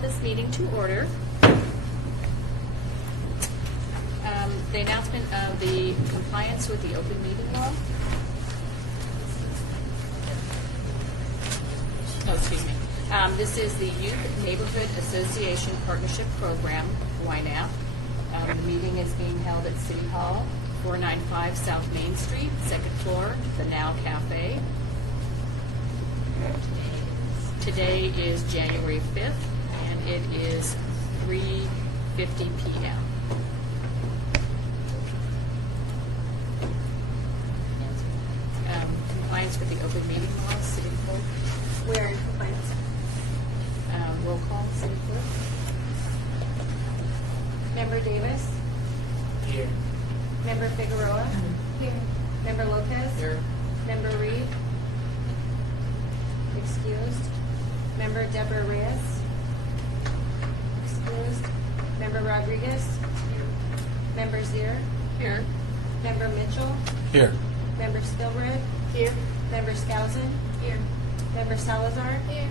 this meeting to order. The announcement of the compliance with the open meeting law. Oh, excuse me. This is the Youth Neighborhood Association Partnership Program, Ynapp. The meeting is being held at City Hall, 495 South Main Street, second floor, the Now Cafe. Today is January 5th, and it is 3:50 p.m. Compliance with the open meeting law, City Clerk. We're in compliance. Roll call, City Clerk. Member Davis. Here. Member Figueroa. Here. Member Lopez. Here. Member Reed. Excused. Member Deborah Reyes. Excused. Member Rodriguez. Here. Member Zier. Here. Member Mitchell. Here. Member Stilbred. Here. Member Skousen. Here. Member Salazar. Here.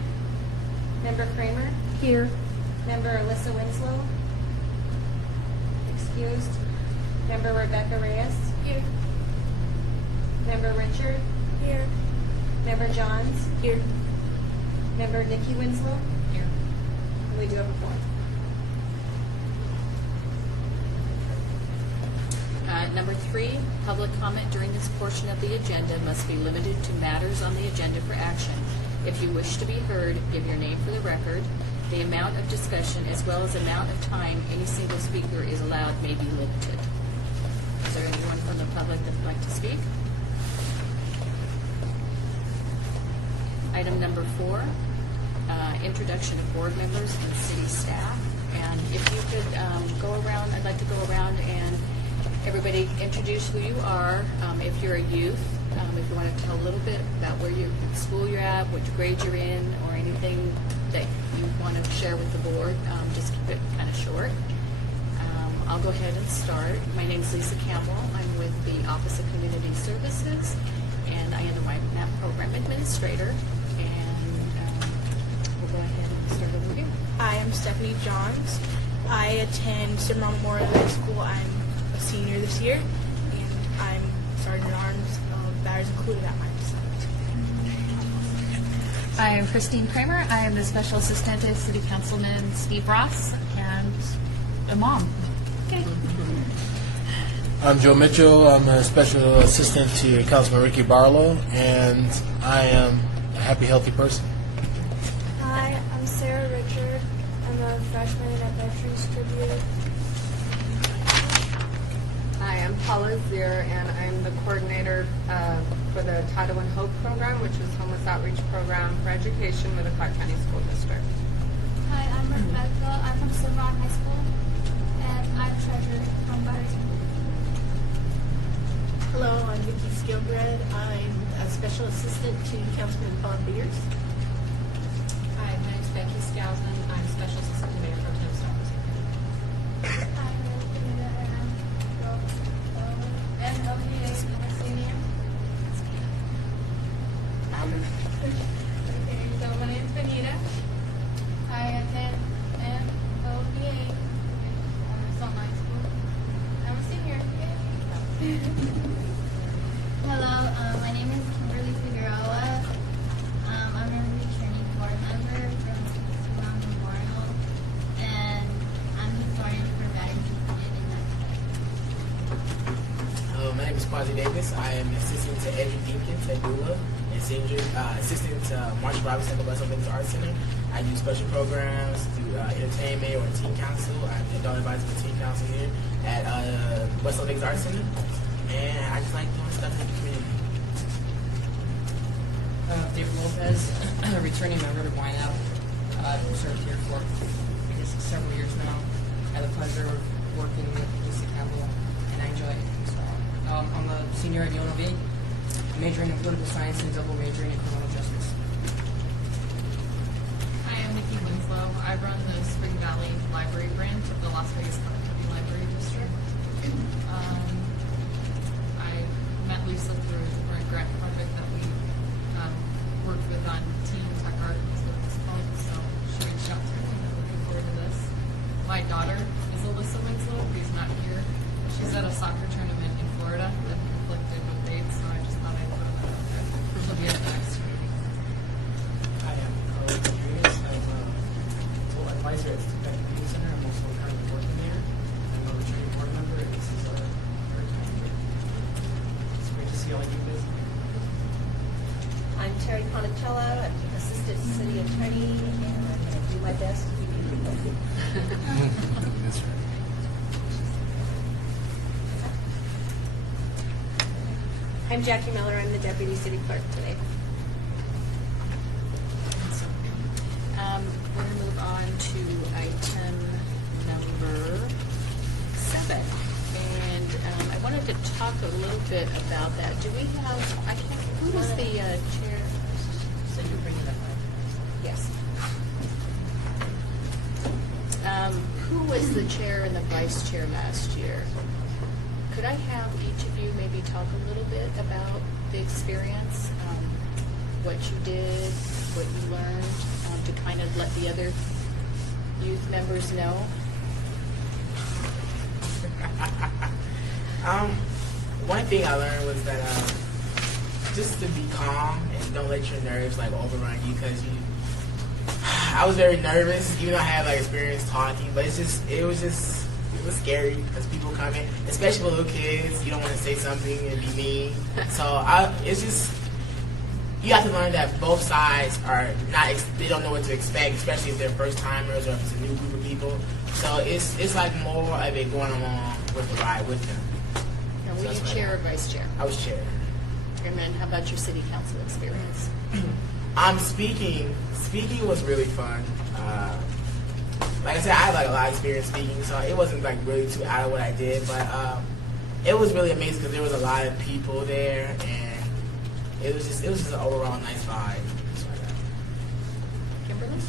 Member Kramer. Here. Member Alyssa Winslow. Excused. Member Rebecca Reyes. Here. Member Richard. Here. Member Johns. Here. Member Nikki Winslow. Here. And we do have a fourth. Number 3, public comment during this portion of the agenda must be limited to matters on the agenda for action. If you wish to be heard, give your name for the record. The amount of discussion as well as amount of time any single speaker is allowed may be limited. Is there anyone from the public that would like to speak? Item number 4, introduction of board members and city staff. And if you could go around, I'd like to go around and everybody introduce who you are. If you're a youth, if you want to tell a little bit about where you school you're at, which grade you're in, or anything that you want to share with the board, just keep it kind of short. I'll go ahead and start. My name is Lisa Campbell. I'm with the Office of Community Services, and I am the Ynapp Program Administrator. And we'll go ahead and start over here. I am Stephanie Johns. I attend Cimarron Memorial High School. I'm a senior this year, and I'm Sergeant at Arms of Batters Included at my side. I am Christine Kramer. I am the Special Assistant to City Councilman Steve Ross and a mom. Okay. I'm Joe Mitchell. I'm a Special Assistant to Councilman Ricky Barlow, and I am a happy, healthy person. Hi, I'm Sarah Richard. I'm a freshman at Veterans Tribute. Hi, I'm Paula Zier, and I'm the coordinator for the Title and Hope program, which is homeless outreach program for education with the Clark County School District. Hi, I'm Rebecca. I'm from Cimarron High School, and I'm treasurer from Batters Included. Hello, I'm Vicki Skilbred. I'm a special assistant to Councilman Bob Beers. Hi, my name is Becky Skousen. I'm Special Assistant to Mayor Pro Tem Stockers. I'm Benita, and I'm OVA senior. Okay, so my name is Benita. I attend OVA Sunlight School. I'm a senior. Yay. Hello, my name is Kimberly Figueroa. I'm a returning board member from Cimarron Memorial, and I'm historian for Veterans Included in that class. Hello, my name is Quasi Davis. I am assistant to Eddie Dinkins at Dula, and senior assistant to Marcia Robinson at the West Olympics Arts Center. I do special programs, do entertainment or teen council. I'm the adult advisor for teen council here at West Olympics Arts Center. And I just like doing stuff in the community. David Lopez, a returning member to Ynapp. I've served here for, I guess, several years now. I had the pleasure of working with Lisa Campbell, and I enjoy it. So, I'm a senior at UNLV, majoring in political science and double majoring in criminal justice. Hi, I'm Nikki Winslow. I run the Spring Valley Library branch of the Las Vegas County Library District. I met Lisa through a grant project that we worked with on Teen Tech Art, is what it's called. So she reached out to me, and I'm looking daughter is Alyssa Winslow, who's not here. She's at a soccer tournament in Florida that conflicted with dates, so I just thought I'd throw that out there. She'll be at the next meeting. I am Rodriguez. I'm a school advisor at the Community Center. I'm also currently working there. I'm a returning board member, and this is our third time here. It's great to see all of you guys. I'm Terry Ponicello, I'm Assistant City Attorney, and I'm going to do my best to keep you informed. That's right. I'm Jackie Miller. I'm the Deputy City Clerk today. We're going to move on to item number 7. And I wanted to talk a little bit about that. Do we have, who was the chair? So you bring it up. Yes. Who was the chair and the vice chair last year? Could I have each of you maybe talk a little bit about the experience, what you did, what you learned, to kind of let the other youth members know? One thing I learned was that just to be calm and don't let your nerves like overrun you, because I was very nervous, even though I had like experience talking, but it was scary because people come in, especially for little kids. You don't want to say something and be mean, so you have to learn that both sides are they don't know what to expect, especially if they're first timers or if it's a new group of people. So it's like more of it going along with the ride with them. Now, were you chair or vice chair? I was chair. And then how about your city council experience? Speaking was really fun. Like I said, I had like a lot of experience speaking, so it wasn't like really too out of what I did, but it was really amazing because there was a lot of people there, and it was just an overall nice vibe. Kimberly?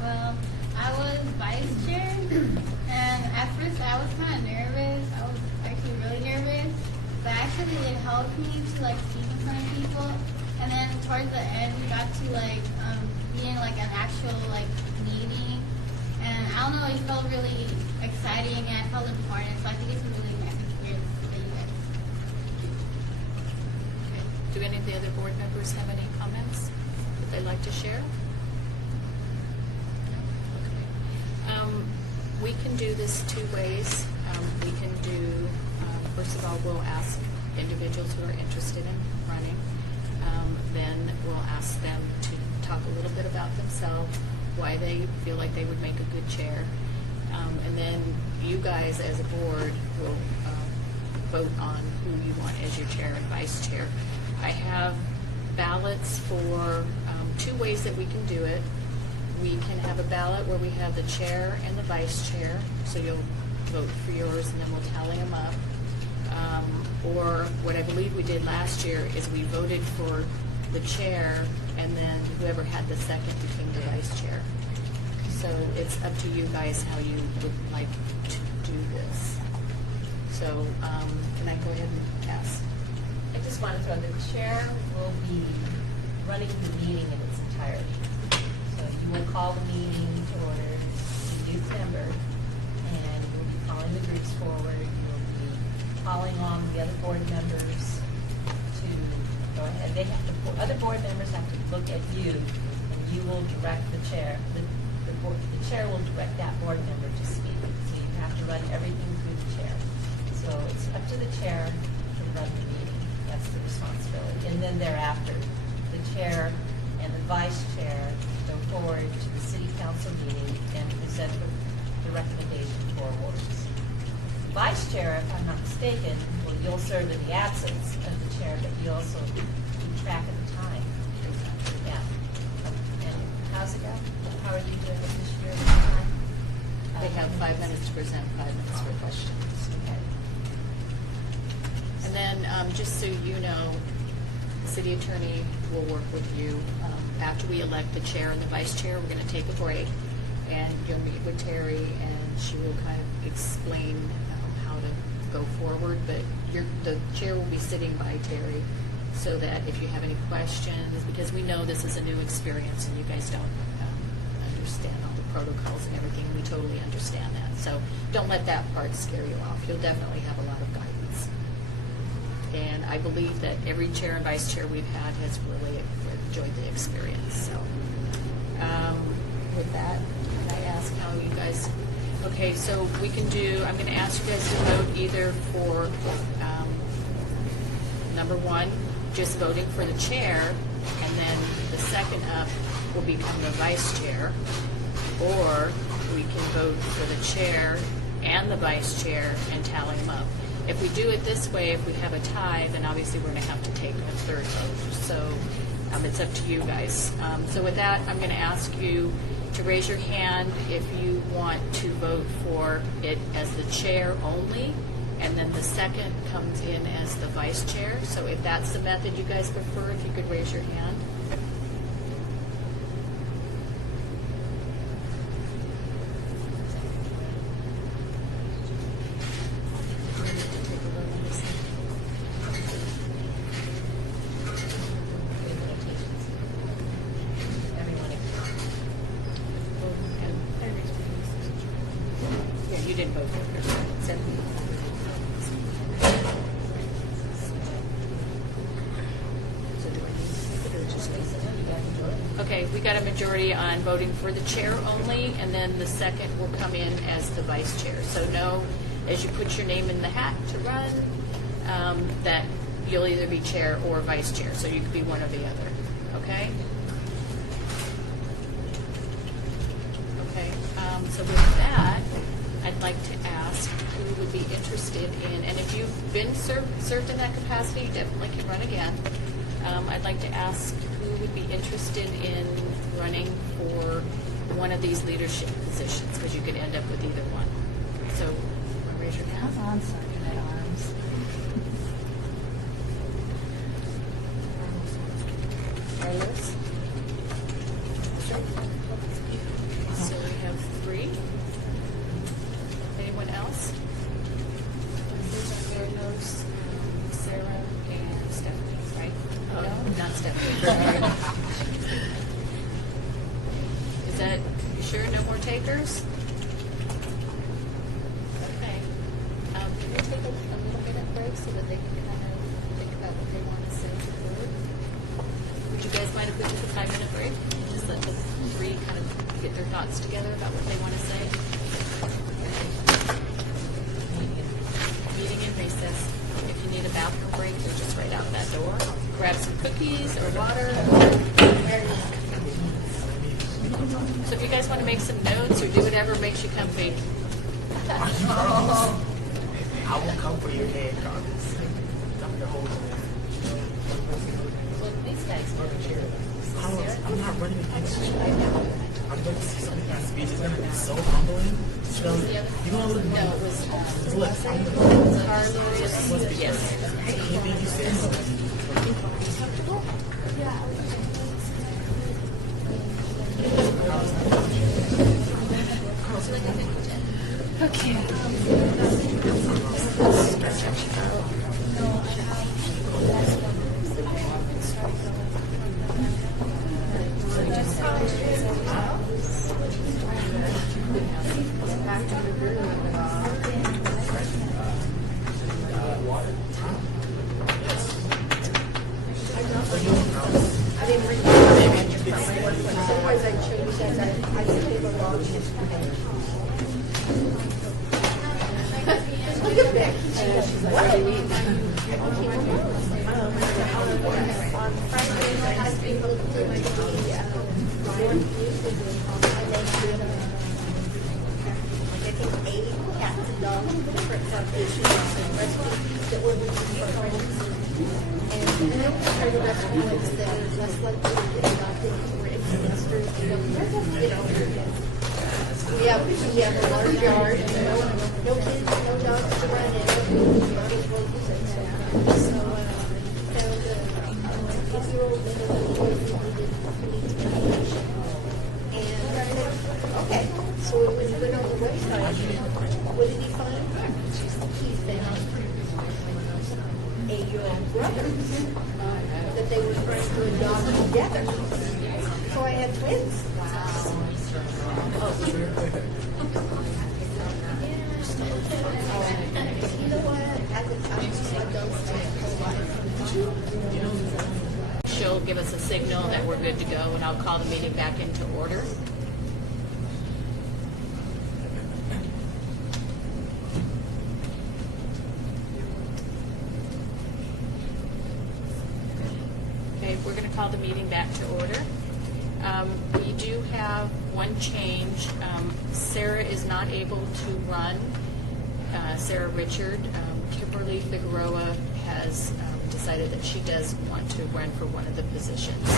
Well, I was vice chair, and at first I was kind of nervous. I was actually really nervous, but actually it helped me to like speak in front of people. And then towards the end, we got to like be in like an actual like meeting, and I don't know, it felt really exciting and it felt important. So I think it's a really nice experience for you guys. Okay. Do any of the other board members have any comments that they'd like to share? Okay. We can do this 2 ways. We can do, first of all, we'll ask individuals who are interested in running. Then we'll ask them to talk a little bit about themselves, why they feel like they would make a good chair. And then you guys as a board will vote on who you want as your chair and vice chair. I have ballots for 2 ways that we can do it. We can have a ballot where we have the chair and the vice chair, so you'll vote for yours and then we'll tally them up. Or what I believe we did last year is we voted for the chair, and then whoever had the second became the vice chair. So it's up to you guys how you would like to do this. So can I go ahead and pass? I just want to throw the chair will be running the meeting in its entirety. So you will call the meeting to order, the youth member, and you will be calling the groups forward. You will be calling on the other board members to go ahead. Other board members have to look at you, and you will direct the chair. The chair will direct that board member to speak. So you have to run everything through the chair. So it's up to the chair to run the meeting. That's the responsibility. And then thereafter, the chair and the vice chair go forward to the city council meeting and present the recommendation to our wards. Vice chair, if I'm not mistaken, you'll serve in the absence of the chair, but you also keep track of the time. Yeah. And how's it go? How are you doing it this year? They have 5 minutes to present, 5 minutes for questions. Okay. And then, just so you know, the city attorney will work with you. After we elect the chair and the vice chair, we're going to take a break, and you'll meet with Terry, and she will kind of explain how to go forward. But the chair will be sitting by Terry, so that if you have any questions, because we know this is a new experience and you guys don't understand all the protocols and everything. We totally understand that. So don't let that part scare you off. You'll definitely have a lot of guidance. And I believe that every chair and vice chair we've had has really enjoyed the experience. So with that, can I ask how you guys, okay, so we can do, I'm going to ask you guys to vote either for number one, just voting for the chair, and then the second up will become the vice chair, or we can vote for the chair and the vice chair and tally them up. If we do it this way, if we have a tie, then obviously we're going to have to take a third vote. So it's up to you guys. So with that, I'm going to ask you to raise your hand if you want to vote for it as the chair only, and then the second comes in as the vice chair. So if that's the method you guys prefer, if you could raise your hand. Yeah, you didn't vote for it. Okay, we got a majority on voting for the chair only, and then the second will come in as the vice chair. So know, as you put your name in the hat to run, that you'll either be chair or vice chair. So you could be one or the other. Okay? Okay. So with that, I'd like to ask who would be interested in, and if you've been served in that capacity, you definitely can run again. I'd like to ask who would be interested in running for one of these leadership positions, because you could end up with either one. So raise your hand. On Sergeant at Arms. Carlos? So we have 3. Anyone else? Carlos, Sarah, and Stephanie, right? No, not Stephanie. Is that, you sure no more takers? Okay. Can we take a little minute break so that they can kind of think about what they want to say to the board? Would you guys mind if we took a 5-minute break? Just let the 3 kind of get their thoughts together about what they want to say. Meeting in recess. If you need a bathroom break, they're just right out that door. Grab some cookies or water. So if you guys want to make some notes or do whatever makes you comfy. I will come for your head, Carlos. Come your whole Well, these guys never cheer. Carlos, I'm not running against you. I'm going to see some of my speech. It's going to be so humbling. You're going to look No, it was look. Carlos. Yes. Anything you say. We have a large yard, no kids, no dogs to run in. So, found a 8-year-old middle needed medication. And, okay, so when we went on the website, what did he find? He found a brother that they were trying to adopt together. So I had had twins. You know what? I just like those. She'll give us a signal that we're good to go, and I'll call the meeting back into order. Okay, we're going to call the meeting back to order. We do have one change. Sarah is not able to run. Sarah Richard. Kimberly Figueroa has decided that she does want to run for one of the positions.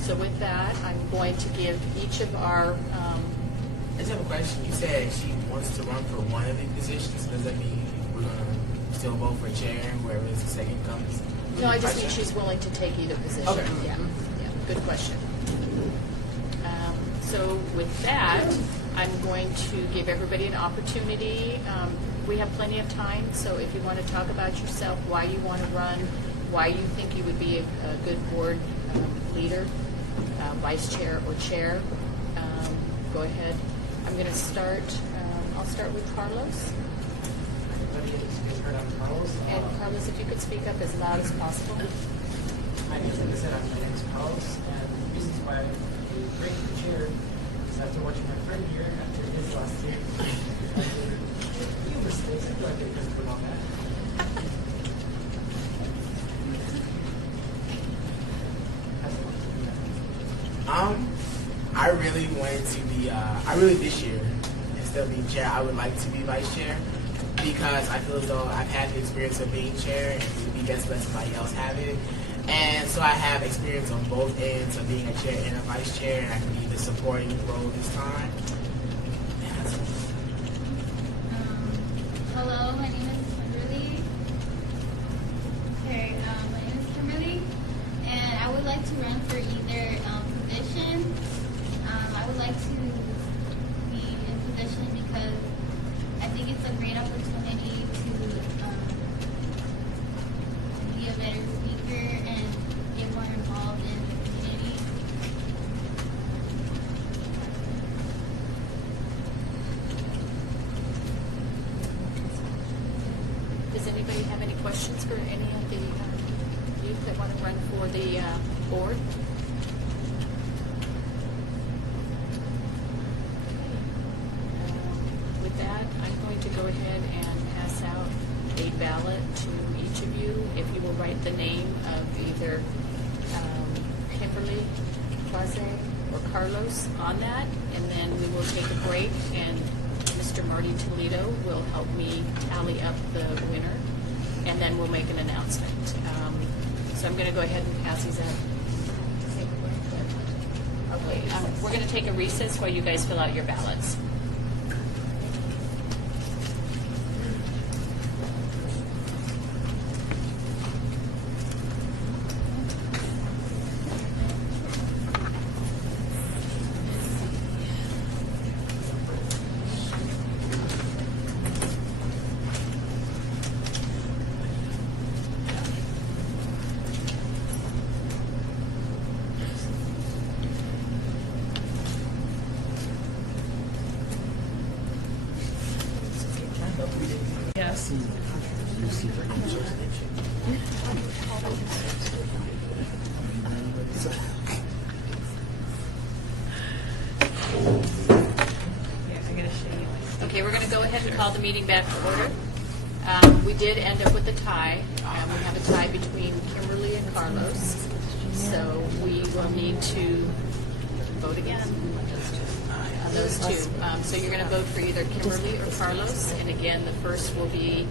So with that, I'm going to give each of our... I just have a question. You said she wants to run for one of the positions. Does that mean we're going to still vote for chair, whoever is the second comes? No, I just mean she's willing to take either position. Okay. Yeah, good question. So with that, I'm going to give everybody an opportunity. We have plenty of time, so if you want to talk about yourself, why you want to run, why you think you would be a good board leader, vice chair or chair, go ahead. I'm going to start, I'll start with Carlos. And Carlos, if you could speak up as loud as possible. Hi, like I said, my name is Carlos, and the reasons why I'm a great chair is after watching my friend here after his last year. I made a few mistakes. I feel like they just put on that. I really wanted to be, I really this year, instead of being chair, I would like to be vice chair because I feel as though I've had the experience of being chair and it would be best to let somebody else have it. And so I have experience on both ends of being a chair and a vice chair, and I can be the supporting role this time. Hello, my name is Kimberly. Okay, my name is Kimberly, and I would like to run for either position. I would like to be in position because I think it's a great opportunity to be a better speaker and get more involved in the community. Does anybody have any questions for any of the youth that want to run for the board? With that, I'm going to go ahead and pass out a ballot to each of you. If you will write the name of either Kimberly, Plaze, or Carlos on that, and then we will take a break, and Mr. Marty Toledo will help me tally up the winner, and then we'll make an announcement. So I'm going to go ahead and pass these out. Okay, we're going to take a recess while you guys fill out your ballots. Yes. Okay, we're going to go ahead and call the meeting back to order. We did end up with a tie. We have a tie between Kimberly and Carlos. So we will need to vote again on those two. So you're going to vote for either Kimberly or Carlos. And again, the first will be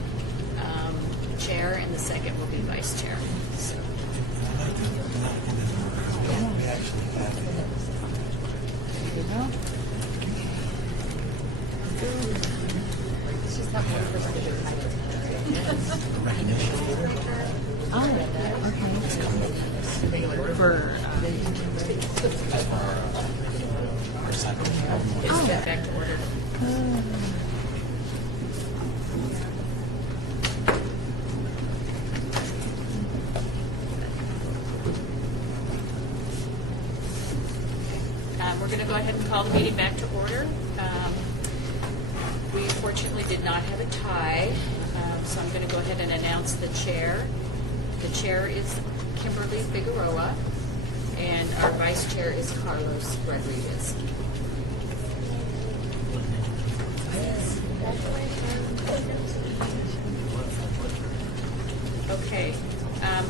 chair and the second will be vice chair. So. Let's just have one person do it. Back to order. We're going to go ahead and call the meeting back to order. We fortunately did not have a tie, so I'm going to go ahead and announce the chair. The chair is Kimberly Figueroa, and our vice chair is Carlos Rodriguez. Okay,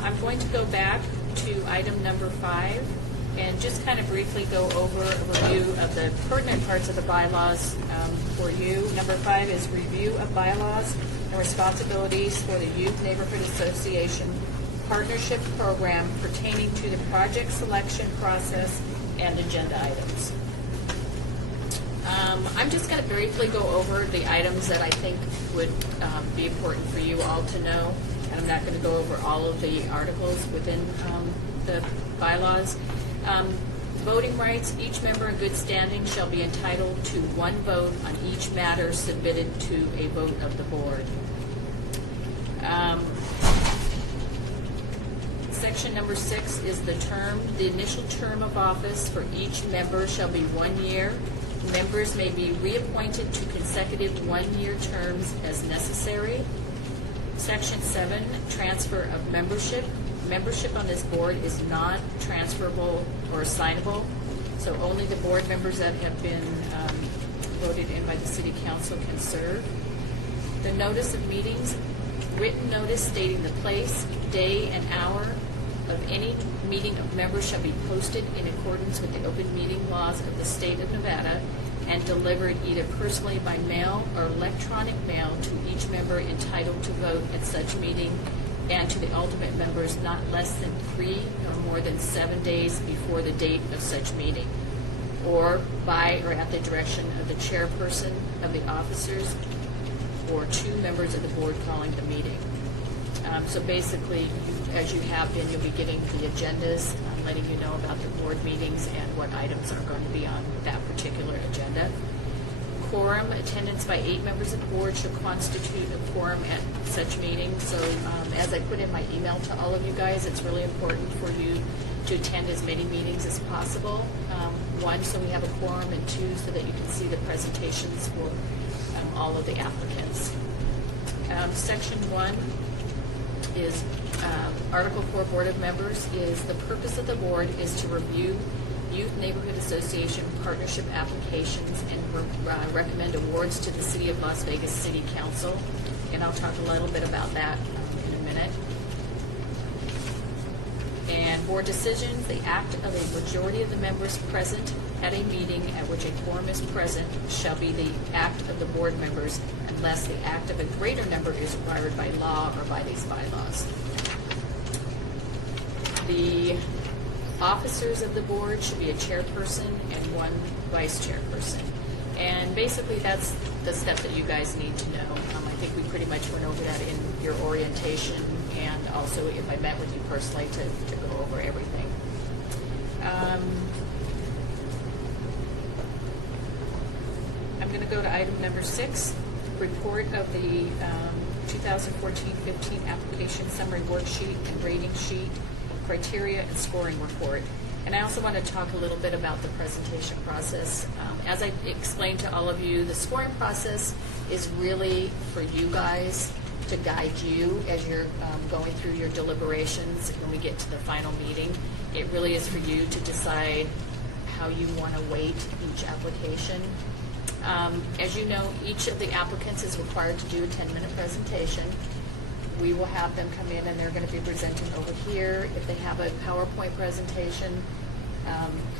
I'm going to go back to item number 5 and just kind of briefly go over a review of the pertinent parts of the bylaws for you. Number 5 is review of bylaws and responsibilities for the Youth Neighborhood Association partnership program pertaining to the project selection process and agenda items. I'm just going to briefly go over the items that I think would be important for you all to know, and I'm not going to go over all of the articles within the bylaws. Voting rights. Each member in good standing shall be entitled to one vote on each matter submitted to a vote of the board. Section number 6 is the term. The initial term of office for each member shall be 1 year. Members may be reappointed to consecutive one-year terms as necessary. Section 7, transfer of membership. Membership on this board is not transferable or assignable, so only the board members that have been voted in by the City Council can serve. The notice of meetings, written notice stating the place, day, and hour of any meeting of members shall be posted in accordance with the open meeting laws of the state of Nevada and delivered either personally by mail or electronic mail to each member entitled to vote at such meeting and to the ultimate members not less than 3 nor more than 7 days before the date of such meeting, or by or at the direction of the chairperson of the officers or 2 members of the board calling the meeting. So basically, as you have been, you'll be getting the agendas, letting you know about the board meetings and what items are going to be on that particular agenda. Quorum, attendance by 8 members of the board should constitute a quorum at such meeting. So as I put in my email to all of you guys, it's really important for you to attend as many meetings as possible. 1, so we have a quorum, and 2, so that you can see the presentations for all of the applicants. Section 1 is Article 4 Board of Members is the purpose of the board is to review Youth Neighborhood Association partnership applications and recommend awards to the City of Las Vegas City Council. And I'll talk a little bit about that in a minute. And board decisions, the act of a majority of the members present at a meeting at which a quorum is present shall be the act of the board members unless the act of a greater number is required by law or by these bylaws. The officers of the board should be a chairperson and 1 vice chairperson. And basically that's the step that you guys need to know. I think we pretty much went over that in your orientation, and also if I met with you personally to go over everything. I'm going to go to item number 6, report of the 2014-15 application summary worksheet and rating sheet, criteria and scoring report. And I also want to talk a little bit about the presentation process. As I explained to all of you, the scoring process is really for you guys to guide you as you're going through your deliberations when we get to the final meeting. It really is for you to decide how you want to weight each application. As you know, each of the applicants is required to do a 10-minute presentation. We will have them come in and they're going to be presenting over here. If they have a PowerPoint presentation,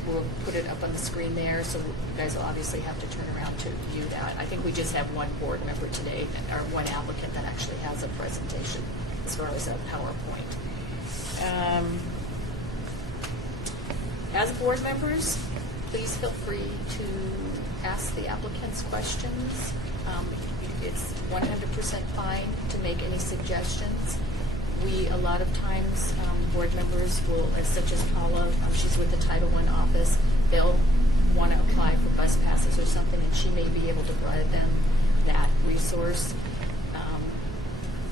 we'll put it up on the screen there, so you guys will obviously have to turn around to view that. I think we just have 1 board member today, or 1 applicant that actually has a presentation as far as a PowerPoint. As board members, please feel free to ask the applicants questions. It's 100% fine to make any suggestions. We, a lot of times, board members will, such as Paula, she's with the Title I office, they'll want to apply for bus passes or something, and she may be able to provide them that resource.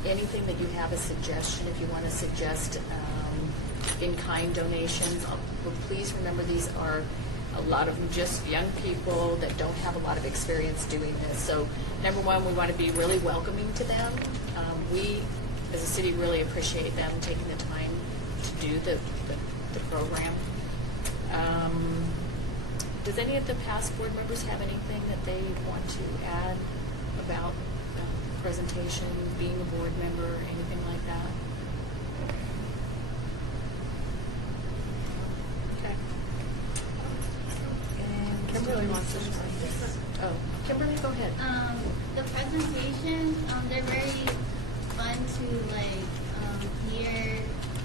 Anything that you have a suggestion, if you want to suggest in-kind donations, please remember these are a lot of them just young people that don't have a lot of experience doing this. So number one, we want to be really welcoming to them. We, as a city, really appreciate them taking the time to do the program. Does any of the past board members have anything that they want to add about presentation, being a board member, anything like that? Okay. And Kimberly wants to start this. Oh, Kimberly, go ahead. The presentations, they're very fun to hear,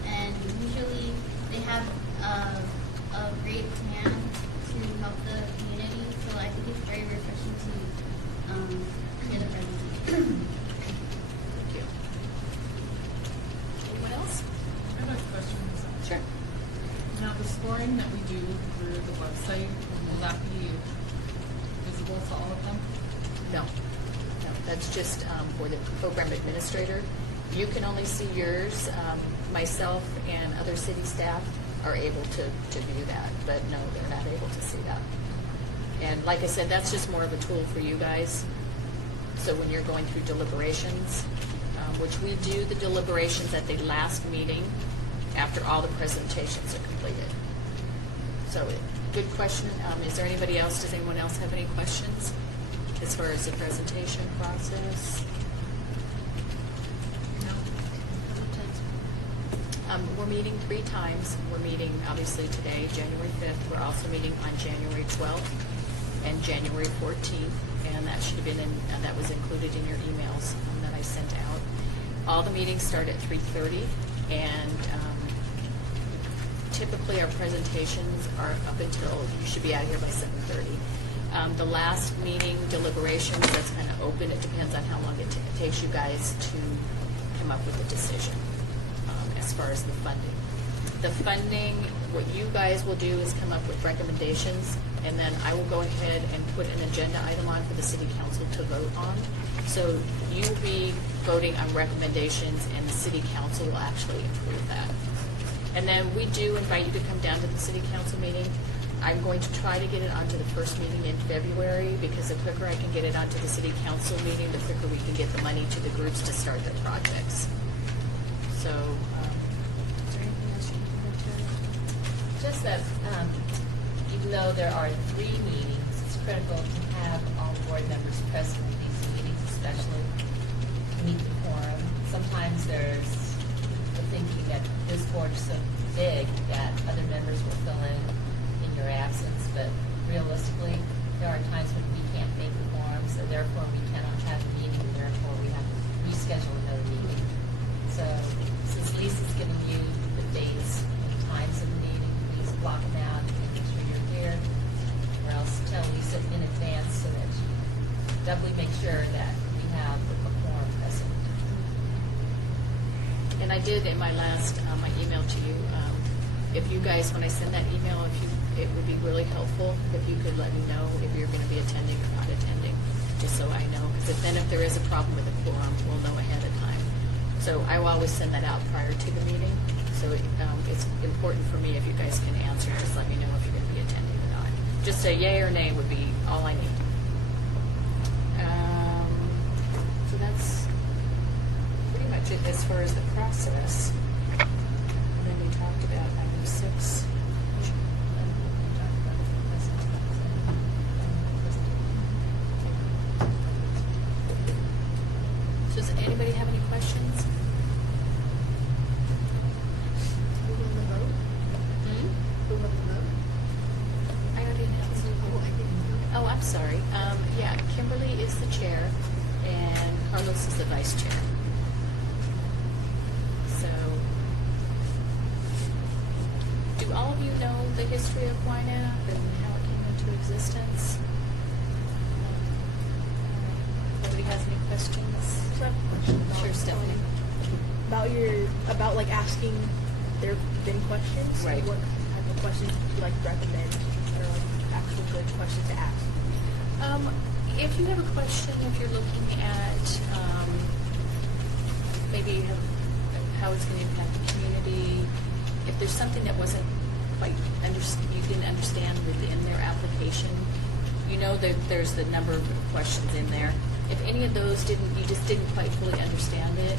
and usually they have a great plan to help the community. So I think it's very refreshing to hear the presentation. Thank you. Anyone else? I have a question. Sure. Now, the scoring that we do through the website, will that be visible to all of them? No. No, that's just for the program administrator. You can only see yours. Myself and other city staff are able to view that, but no, they're not able to see that. And like I said, that's just more of a tool for you guys. So when you're going through deliberations, which we do the deliberations at the last meeting after all the presentations are completed. So good question. Is there anybody else? Does anyone else have any questions as far as the presentation process? We're meeting 3 times. We're meeting obviously today, January 5th. We're also meeting on January 12th and January 14th, and that should have been that was included in your emails that I sent out. All the meetings start at 3:30, and typically our presentations are up until, you should be out of here by 7:30. The last meeting, deliberations, that's kind of open. It depends on how long it takes you guys to come up with a decision. As far as the funding. The funding, what you guys will do is come up with recommendations, and then I will go ahead and put an agenda item on for the city council to vote on. So you will be voting on recommendations, and the city council will actually approve that. And then we do invite you to come down to the city council meeting. I'm going to try to get it onto the first meeting in February, because the quicker I can get it onto the city council meeting, the quicker we can get the money to the groups to start their projects. So, is there anything else you want to add? Just that even though there are 3 meetings, it's critical to have all board members present at these meetings, especially to meet the quorum. Sometimes there's the thinking that this board is so big that other members will fill in your absence, but realistically, there are times when we can't make the quorum, so therefore we cannot have a meeting, and therefore we have to reschedule another meeting. So since Lisa's giving you the dates and times of the meeting, please block them out and make sure you're here, or else tell Lisa in advance so that she doubly make sure that we have the quorum present. And I did in my last, my email to you, if you guys, when I send that email, it would be really helpful if you could let me know if you're going to be attending or not attending, just so I know. Because then if there is a problem with the quorum, we'll know ahead of time. So I will always send that out prior to the meeting. So it's important for me if you guys can answer. Just let me know if you're going to be attending or not. Just a yay or nay would be all I need. So that's pretty much it as far as the process. And then we talked about item 6. So does anybody have any questions? Who will the vote? Who will the vote? I already announced. Oh, I'm sorry. Yeah, Kimberly is the chair, and Carlos is the vice chair. So, do all of you know the history of Ynapp and how it came into existence? Nobody has any questions? Sure, Stephanie. About like asking there have been questions. Right. What type of questions would you like to recommend that are like actual good questions to ask? If you have a question, if you're looking at maybe how it's going to impact the community, if there's something that wasn't quite you didn't understand within their application, you know that there's the number of questions in there. If any of those you just didn't quite fully understand it,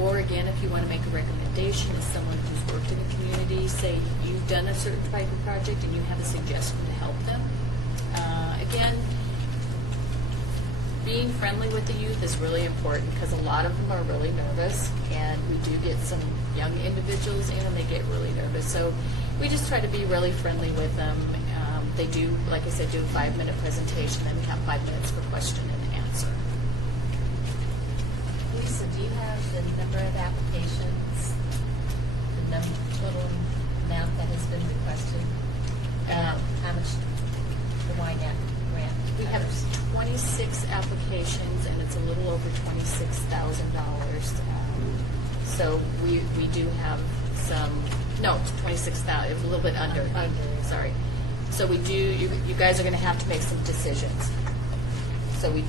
or again, if you want to make a recommendation as someone who's worked in the community, say you've done a certain type of project and you have a suggestion to help them. Again, being friendly with the youth is really important because a lot of them are really nervous, and we do get some young individuals in and they get really nervous. So we just try to be really friendly with them. They do, like I said, do a 5-minute presentation, then we have 5 minutes for question and answer. Lisa, do you have the number of applications, the total amount that has been requested? How much the Ynapp grant? We have 26 applications, and it's a little over $26,000. So we do have some. No, it's 26,000. It was a little bit under. Sorry. So we do. You guys are going to have to make some decisions. So we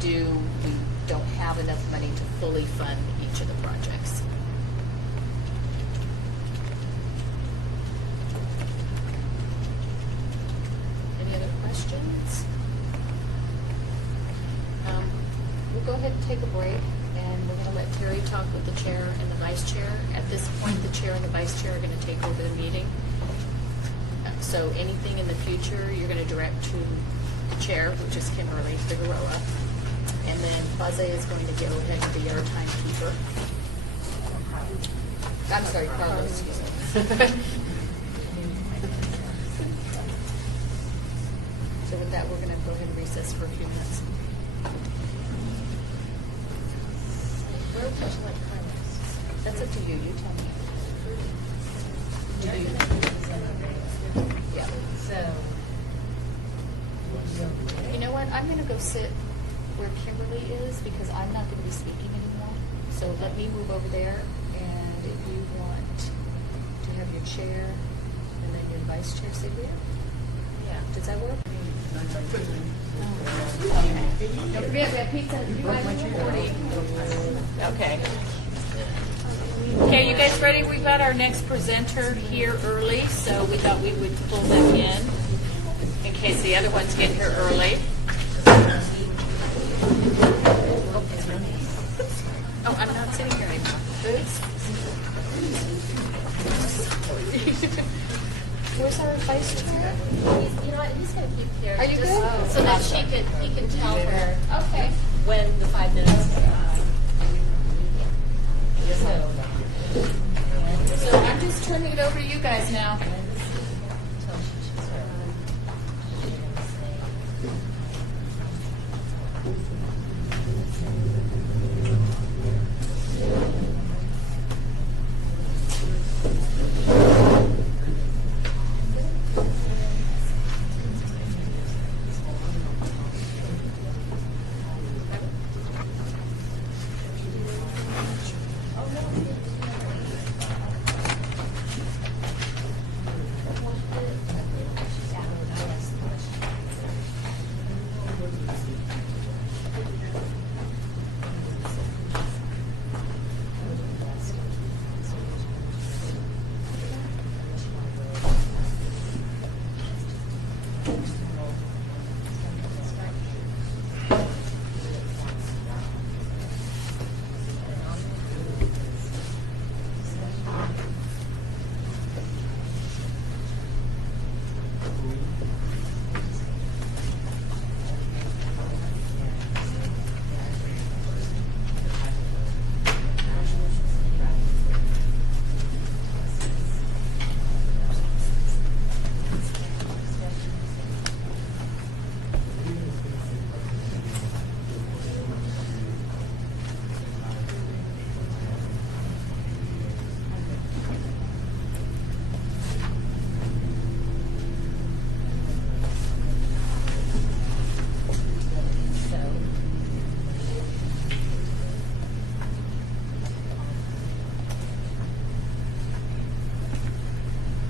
don't have enough money to fully fund each of the projects. Any other questions? We'll go ahead and take a break, and we're going to let Terry talk with the chair and the vice chair. At this point, the chair and the vice chair are going to take over the meeting. So anything in the future, you're going to direct to the chair, which is Kimberly Figueroa. And then Faze is going to go ahead and be our timekeeper. I'm sorry, Carlos, excuse me. So with that, we're going to go ahead and recess for a few minutes. Where would you like Carlos? That's up to you. You tell me. Yeah. So, You know what? I'm going to go sit where Kimberly is because I'm not going to be speaking anymore. So let me move over there, and if you want to have your chair and then your vice chair sit here. Yeah. Does that work? Okay. Don't forget, we have pizza. Okay. Okay, you guys ready? We've got our next presenter here early, so we thought we would pull them in case the other ones get here early. Oh, I'm not sitting here anymore. Oops. Where's our vice chair? you know what? He's going to keep here. Are you just good? So that he can tell her Okay. when the 5 minutes are up. So I'm just turning it over to you guys now.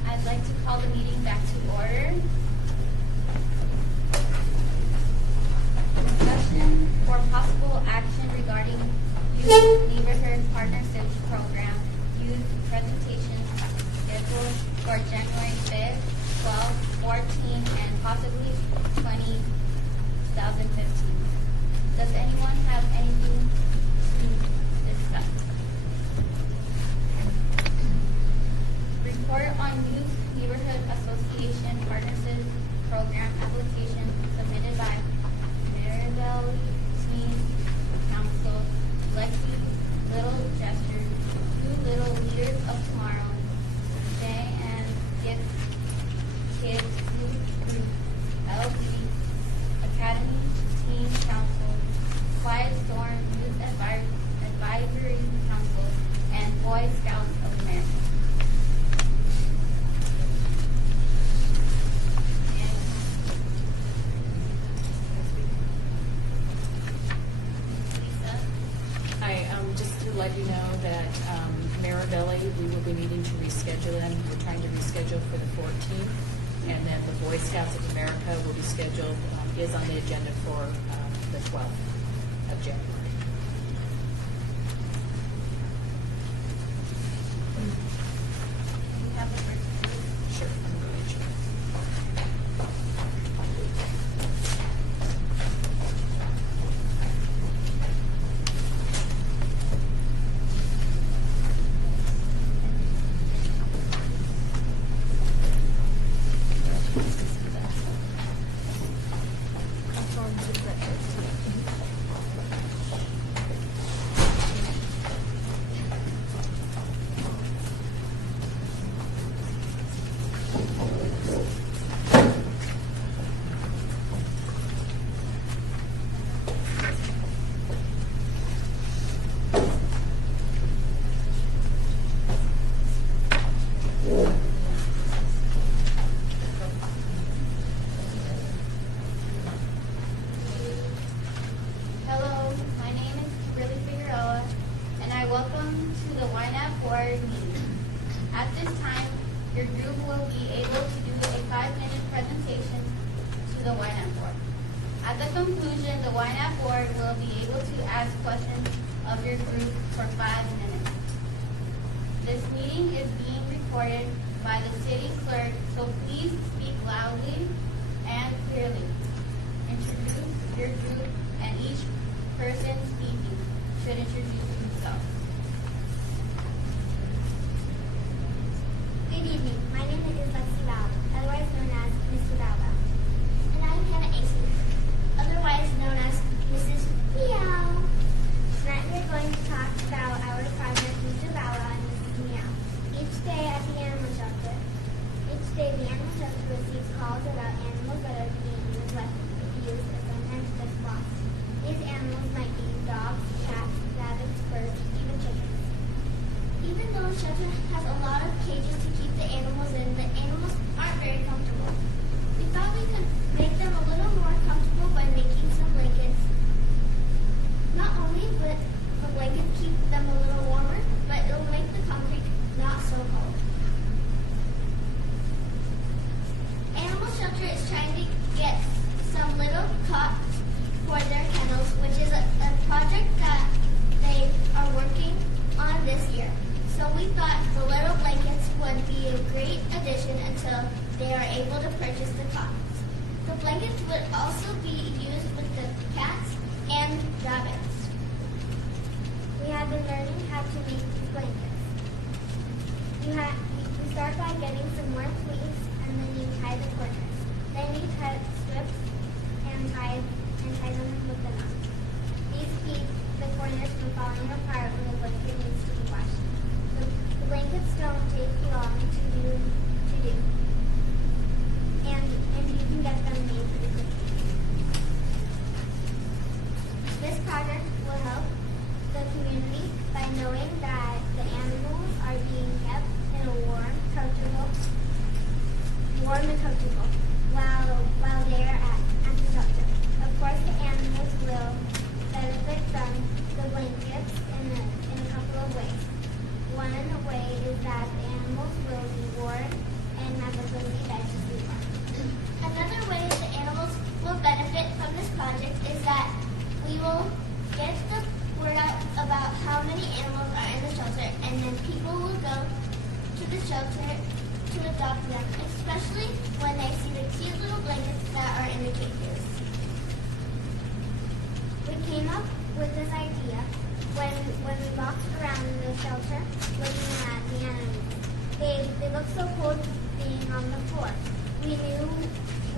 I'd like to call the meeting back to order. Discussion for possible action regarding Youth Neighborhood Partnership Program youth presentation scheduled for January 5th, 12th, 14th, and possibly have anything to discuss. Report on Youth Neighborhood Association Partnership Program application submitted by Maribel Teen Council, Lexi Little Gesture, Two Little Leaders of Tomorrow, Jay and Gift Kids Youth Group, LB Academy Teen Council, Quiet Storm Youth Advisory Council, and Boy Scouts of America. Hi, just to let you know that Maribelli, we will be needing to reschedule them. We're trying to reschedule for the 14th, and then the Boy Scouts of America will be scheduled, is on the agenda for the 12th of January. We have the first group. Sure, I'm going to. Hello, my name is Kimberly Figueroa, and I welcome to the Ynapp board meeting. At this time, your group will be able to do a 5-minute presentation to the Ynapp board. At the conclusion, the Ynapp board will be able to ask questions of your group for 5 minutes. This meeting is being recorded by the city clerk, so please speak loudly and clearly. Introduce your group, and each person speaking should introduce himself. Good evening. My name is Lexi Val, otherwise known as Mr. Val. And I'm Hannah Aisley, otherwise known as Mrs. Meow. Tonight we're going to talk about our project, Mr. Val and Mrs. Meow. Each day at the animal shelter, the animal shelter receives calls about animals that are being neglected, abused, or sometimes just lost. These animals might be dogs, cats, rabbits, birds, even chickens. Even though the shelter has a lot of cages to keep the animals in, the animals aren't very comfortable. We thought we could make them a little more comfortable by making some blankets. Not only would the blankets keep them a little warmer, but it'll make the concrete not so cold. Animal Shelter is trying to get some little cots for their kennels, which is a project that they are working on this year. So we thought the little blankets would be a great addition until they are able to purchase the cots. The blankets would also be used with the cats and rabbits. We have been learning how to make these blankets. We start by getting some more fleece, and then you tie the corners. Then you cut strips and tie them with the knot. These keep the corners from falling apart when the blanket needs to be washed. The blankets don't take long to do, and you can get them made pretty quickly. This project will help the community by knowing that the animals are being kept in a warm and comfortable while they are at the shelter. Of course, the animals will benefit from the blankets in a couple of ways. One way is that the animals will be warm and have a cozy bed to sleep on. Another way the animals will benefit from this project is that we will get the word out about how many animals are in the shelter, and then people will go to the shelter to adopt them, especially when they see the cute little blankets that are in the cages. We came up with this idea when we walked around in the shelter looking at the animals. They looked so cool being on the floor. We knew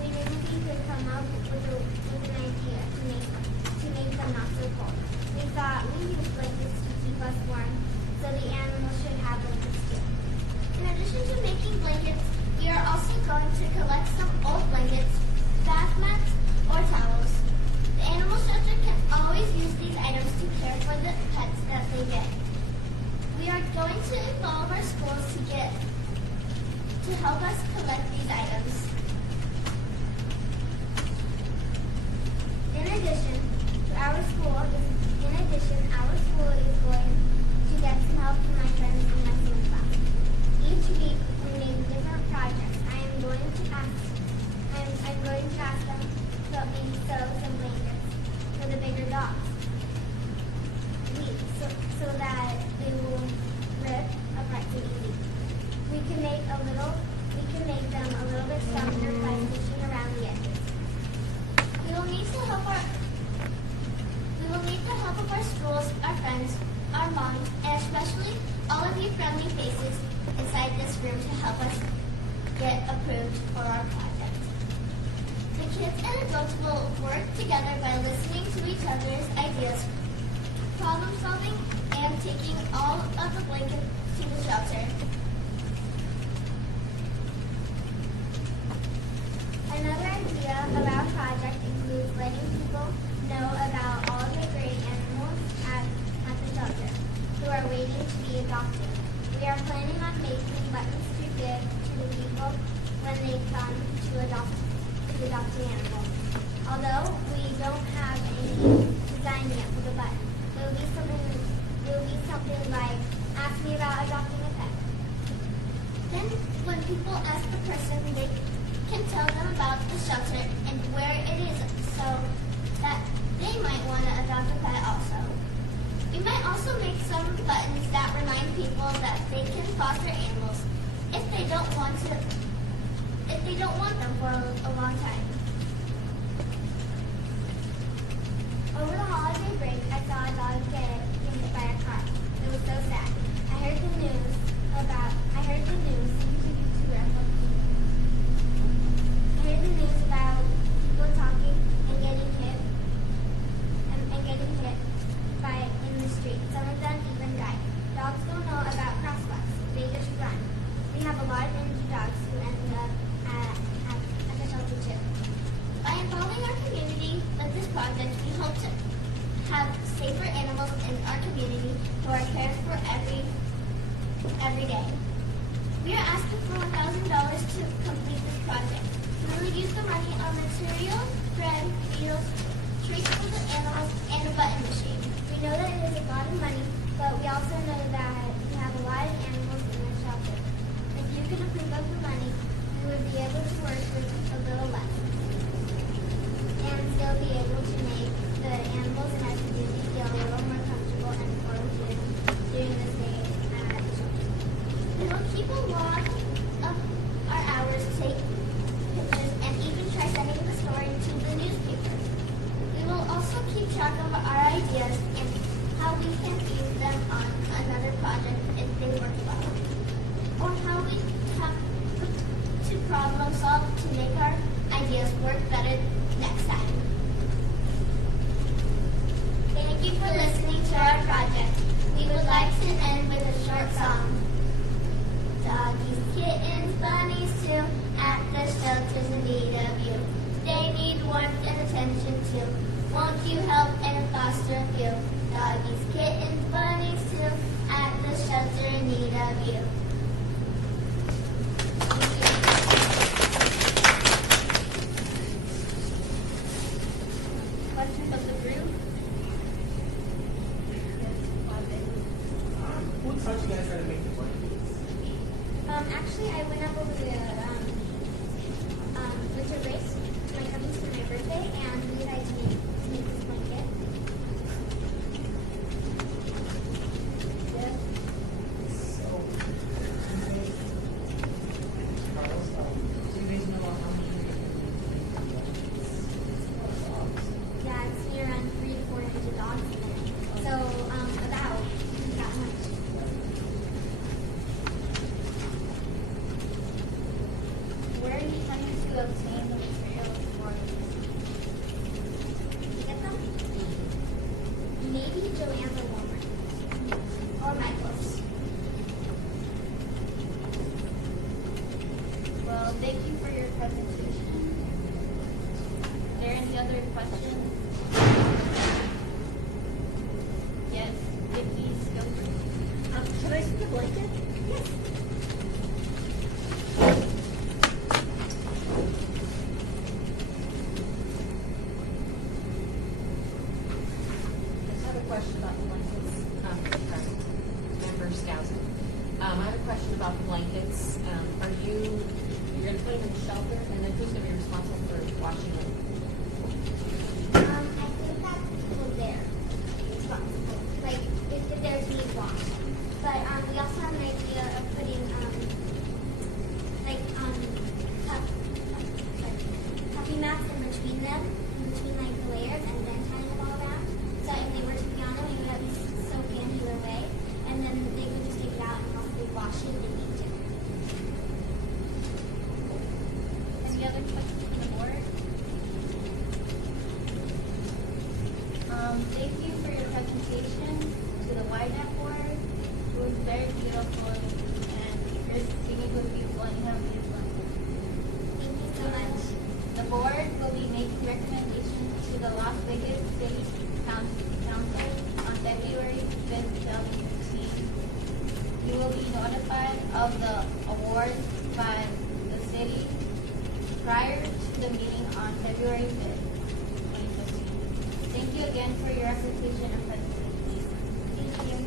we could come up with an idea to make them not so cold. We thought we use blankets to keep us warm, so the animals should have blankets too. In addition to making blankets, we are also going to collect some old blankets, bath mats, or towels. The animal shelter can always use these items to care for the pets that they get. We are going to involve our schools to help us collect these items. In addition, our school is going to get some help from my friends in my swimming class. Each week we make different projects. I'm going to ask them to help me sew some blankets for the bigger dogs. So that they will rip apart and easy. We can make them a little bit softer by stitching around the edges. We will need the help of our schools, our friends, our moms, and especially all of you friendly faces inside this room to help us get approved for our project. The kids and adults will work together by listening to each other's ideas, problem solving, and taking all of the blankets to the shelter. Another idea of our project includes letting people know about all the great animals at the shelter who are waiting to be adopted. We are planning on making buttons to give to the people when they come to adopt an animal. Although we don't have any design yet for the button, it will be something like, ask me about adopting a pet. Then when people ask the person, they can tell them about the shelter and where it is so that they might want to adopt a pet also. We might also make some buttons that remind people that they can foster animals if they don't want them for a long time. Over the holiday break, I saw a dog get hit by a car. It was so sad. I heard the news about people talking and getting hit in the street. Some of them even died. Dogs don't know about crosswalks. They just run. We have a lot of injured dogs who end up at the shelter too. By involving our community with this project, we hope to have safer animals in our community who are cared for every day. We are asking for $1,000 to complete this project. We will use the money on materials, bread, needles, treats for the animals, and a button machine. We know that it is a lot of money, but we also know that we have a lot of animals in the shelter. If you could approve of the money, we would be able to work with a little less and still be able to make the animals in our community feel a little more comfortable and informed during this day at the shelter. We will keep a log of our hours, take pictures, and even try sending the story to the newspaper. We will also keep track of our ideas and how we can use them on another project if they work well, or how we have to problem solve to make our ideas work better next time. Thank you for listening to our project. We would like to end with a short song. Doggies, kittens, bunnies too, at the shelters in need of you. They need warmth and attention too. Won't you help and foster a few? Doggies, kittens, bunnies too, at the shelter in need of you. Questions of the group? Who taught you guys how to make the blankets? Actually, I went up over the winter break to my cousins for my birthday, and we decided to make this blanket. Yeah. So, Carlos, do you guys know how many Yeah, it's near around 3 to 4 inches dogs in it. other questions? Yes, Vicky, go first. Can I see the blanket? Yes. I just have a question about the blankets. Member Skousen. I have a question about the blankets. You're going to put them in the shelter, and then who's going to be responsible for washing them? I think that people there responsible. Like if there's need wash. But we also have an idea of putting puffy mats in between them, in between like the layers, and then tying them all around. So if they were to be on them, we would at least soak in either way, and then they could just take it out and possibly wash it if they need to. Any other questions from the board? Thank you for your presentation to the Ynapp board. It was very beautiful, and your singing was beautiful, and you have beautiful. Thank you so much. The board will be making recommendations to the Las Vegas City Council on February 5th, 2015. You will be notified of the awards by the city prior to the meeting on February 5th, 2015. Thank you again for your representation and presentation. Thank you.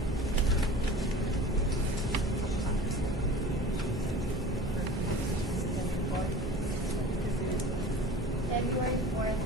February 4th.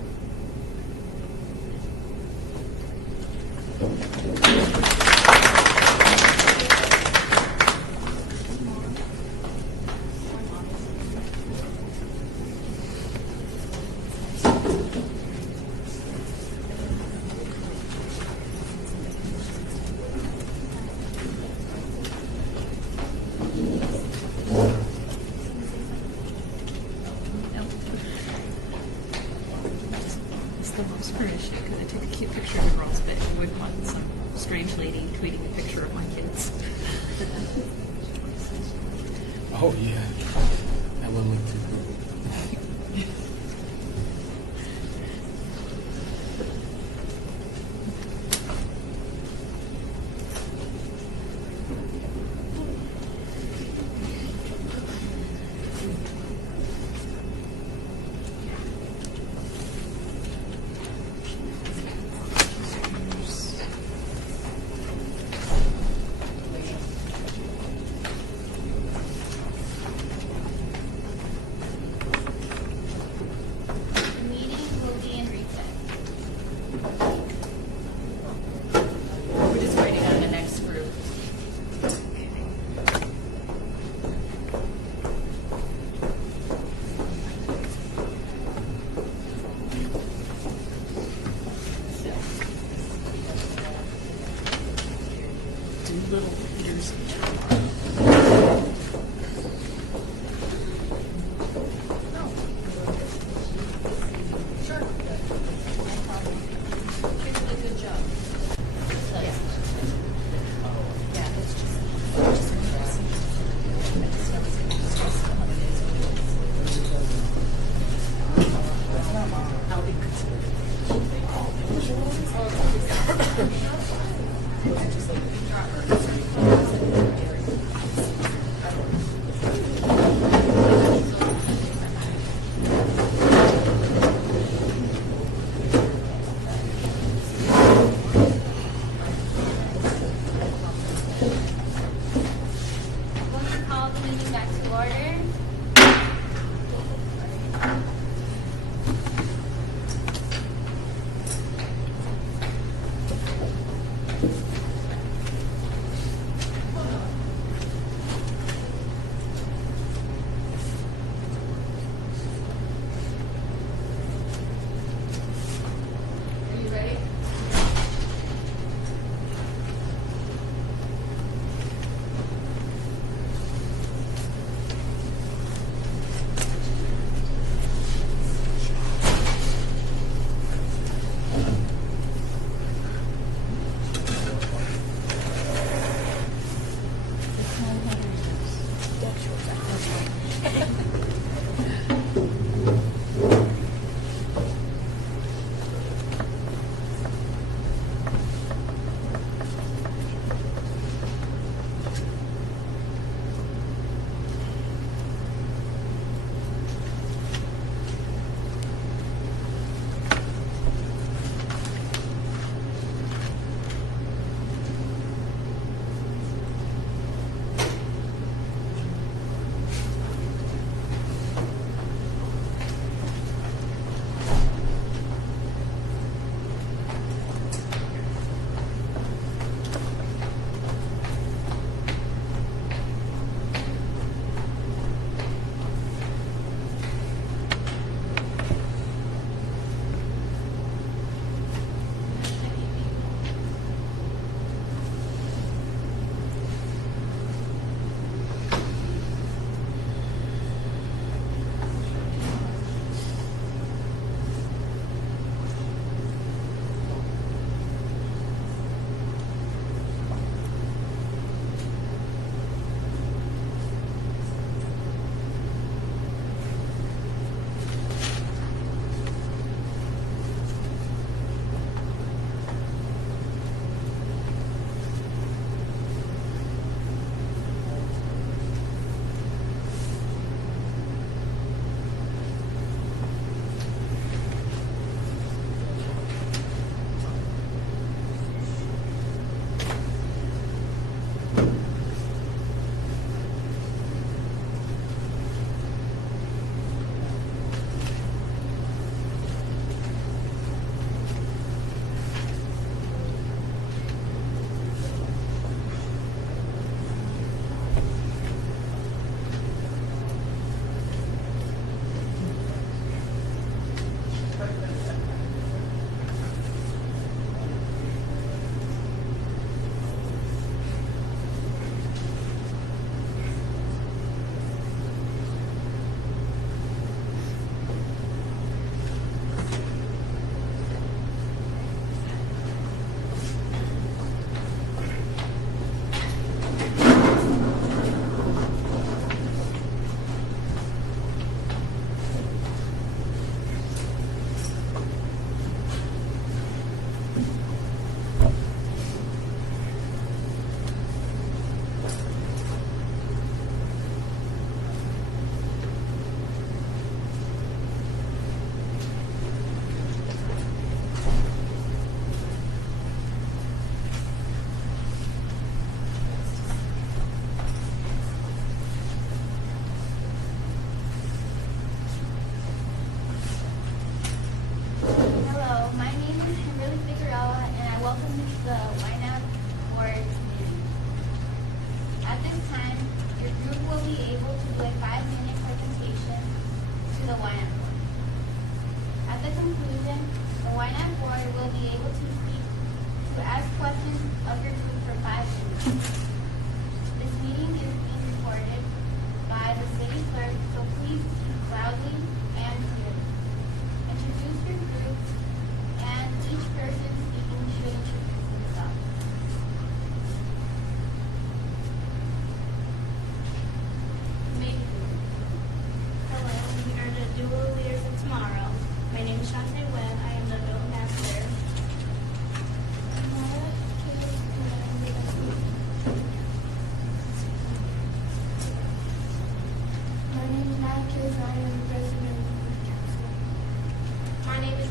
It's the most furnished because I took a cute picture of the girls, but you wouldn't want some strange lady tweeting a picture of my kids. Oh yeah, that would look too good.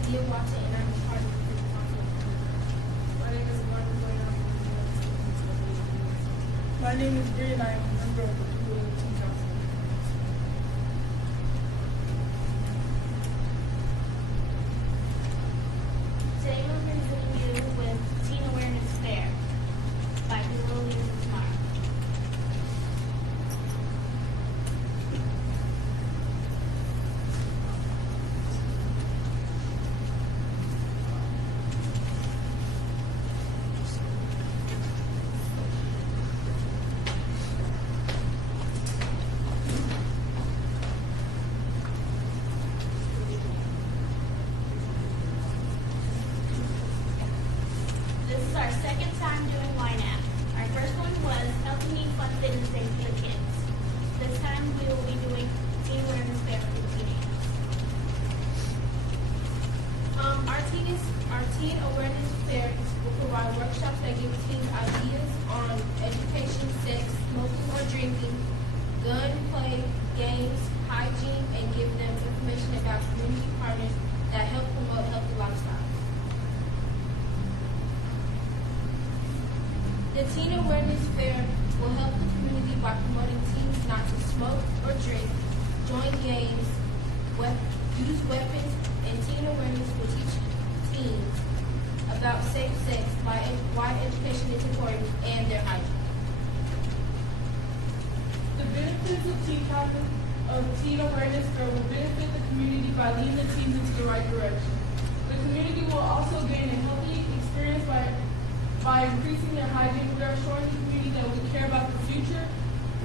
Leah Watson, and I'm part of the City Council. My name is Martin Boyd. My name is Bree, and I am a member of the Teen Council. Today we're presenting you with Teen Awareness Fair by Rural Leaders of Tomorrow. This is our second time doing Ynapp. Our first one was Healthy Need Fun Fit and Safe for the Kids. This time we will be doing Teen Awareness Fair for the teenagers. Our teen awareness fair will provide workshops that give teens ideas on education, sex, smoking or drinking, gun play, games, hygiene, and give them information about community partners that help promote healthy lifestyles. The Teen Awareness Fair will help the community by promoting teens not to smoke or drink, join games, use weapons, and teen awareness will teach teens about safe sex, why education is important, and their hygiene. The benefits of Teen Awareness Fair will benefit the community by leading the teens into the right direction. The community will also gain a healthy experience by increasing their hygiene. We are showing the community that we care about the future.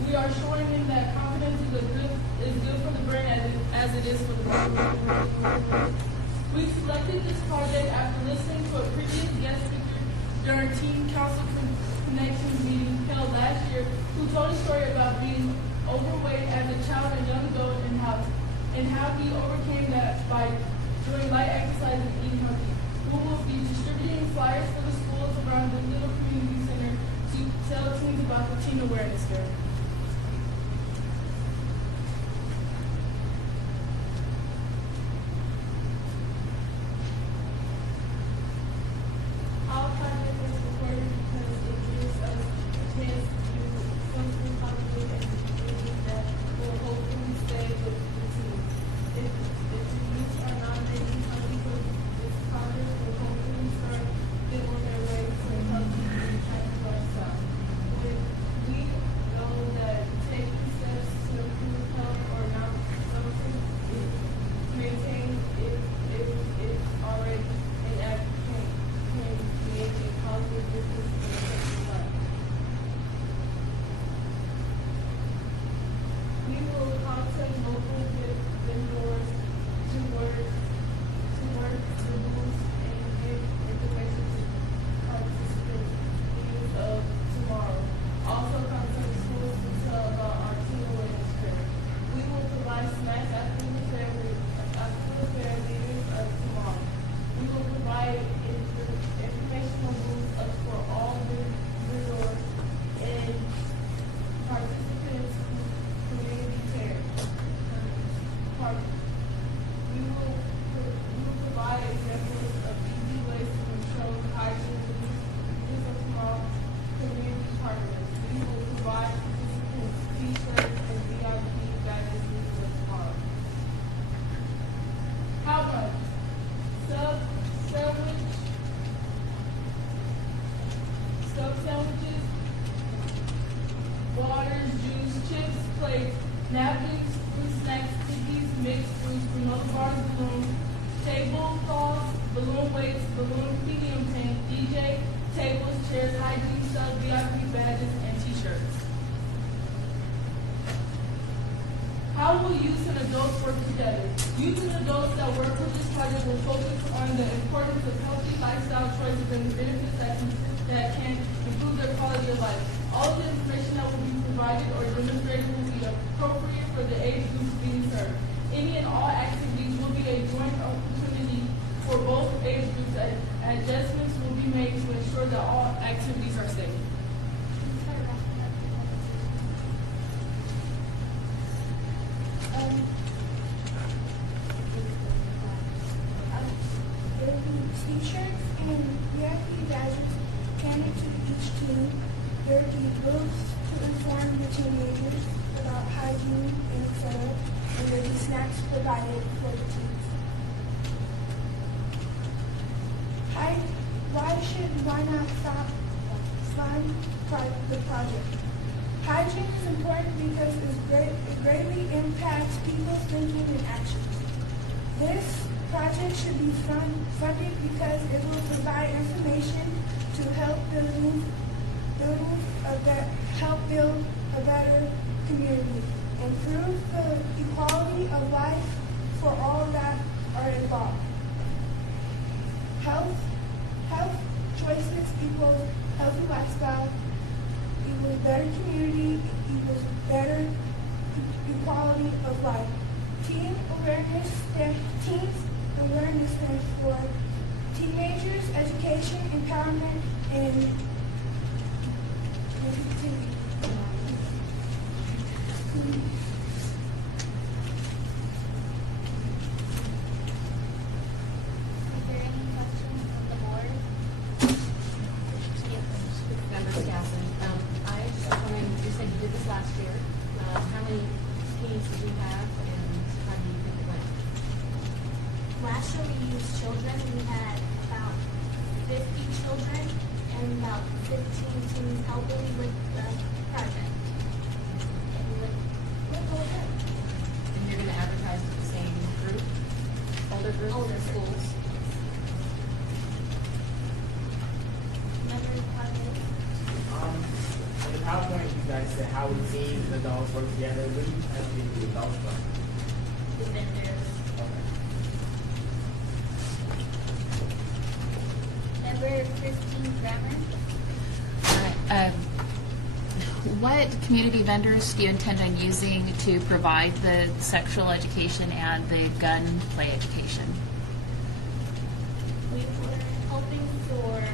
We are showing them that confidence is good for the brain as it is for the body. We selected this project after listening to a previous guest speaker during Teen Council Connections meeting held last year, who told a story about being overweight as a child and young adult and how he overcame that by doing light exercise and eating healthy. We will be distributing flyers for the schools around the Little Community Center to tell teens about the Teen Awareness Fair. Our project was recorded because it gives us a chance to do something positive and activities that will hopefully stay with the team. If the youth are not making something for this project, will hopefully start them on their way to a healthy and attractive lifestyle. When we know that taking steps to improve health or not something is maintained if it's already an act can create a positive difference in a person's life. We will contact local vendors to work to boost and give information to participants needs of tomorrow. Also contact schools to tell about our Teen Awareness Fair. We will provide snacks after the fair leaders of tomorrow. We will provide informational booths for all vendors and participants who community care. We will provide examples of easy ways to control hygiene with of small community partners. We will provide participants t-shirts and VIP badges with of tomorrow. How much? Sandwiches, waters, juice, chips, plates, napkins, fruit snacks, cookies, mixed fruits, granola bars, balloons, tablecloths, balloon weights, balloon helium tank, DJ, tables, chairs, hygiene stuff, VIP badges, and t-shirts. How will youth and adults work together? Youth and adults that work with this project will focus on the importance of healthy lifestyle choices and the benefits that can improve their quality of life. All the information that will be provided or demonstrated will be appropriate for the age groups being served. Any and all activities will be a joint opportunity for both age groups. Adjustments will be made to ensure that all activities are safe. T-shirts and VIP badges handed to each team. There will be booths to inform the teenagers about hygiene and etc. And there will be snacks provided for the teams. Why not stop fund the project? Hygiene is important because it greatly impacts people's thinking and actions. This project should be funded because it will provide information to help build a better community, improve the equality of life for all that are involved. Health choices equals healthy lifestyle, equals better community, equals better equality of life. Teens awareness stands for teenagers, education, empowerment, and Is there any questions from the board? Member Skousen, I just was wondering, you said you did this last year. How many teams did you have, and how do you think it went? Last year we used children. We had about 50 children and about 15 teams helping with the project. And we went really good. And you're going to advertise to the same group, older groups, Older or schools? Members project. In the PowerPoint, you guys said how we teens and adults work together. What do you plan on getting the adults from? The vendors. Member Christine Grammer. What community vendors do you intend on using to provide the sexual education and the gun play education? We were hoping for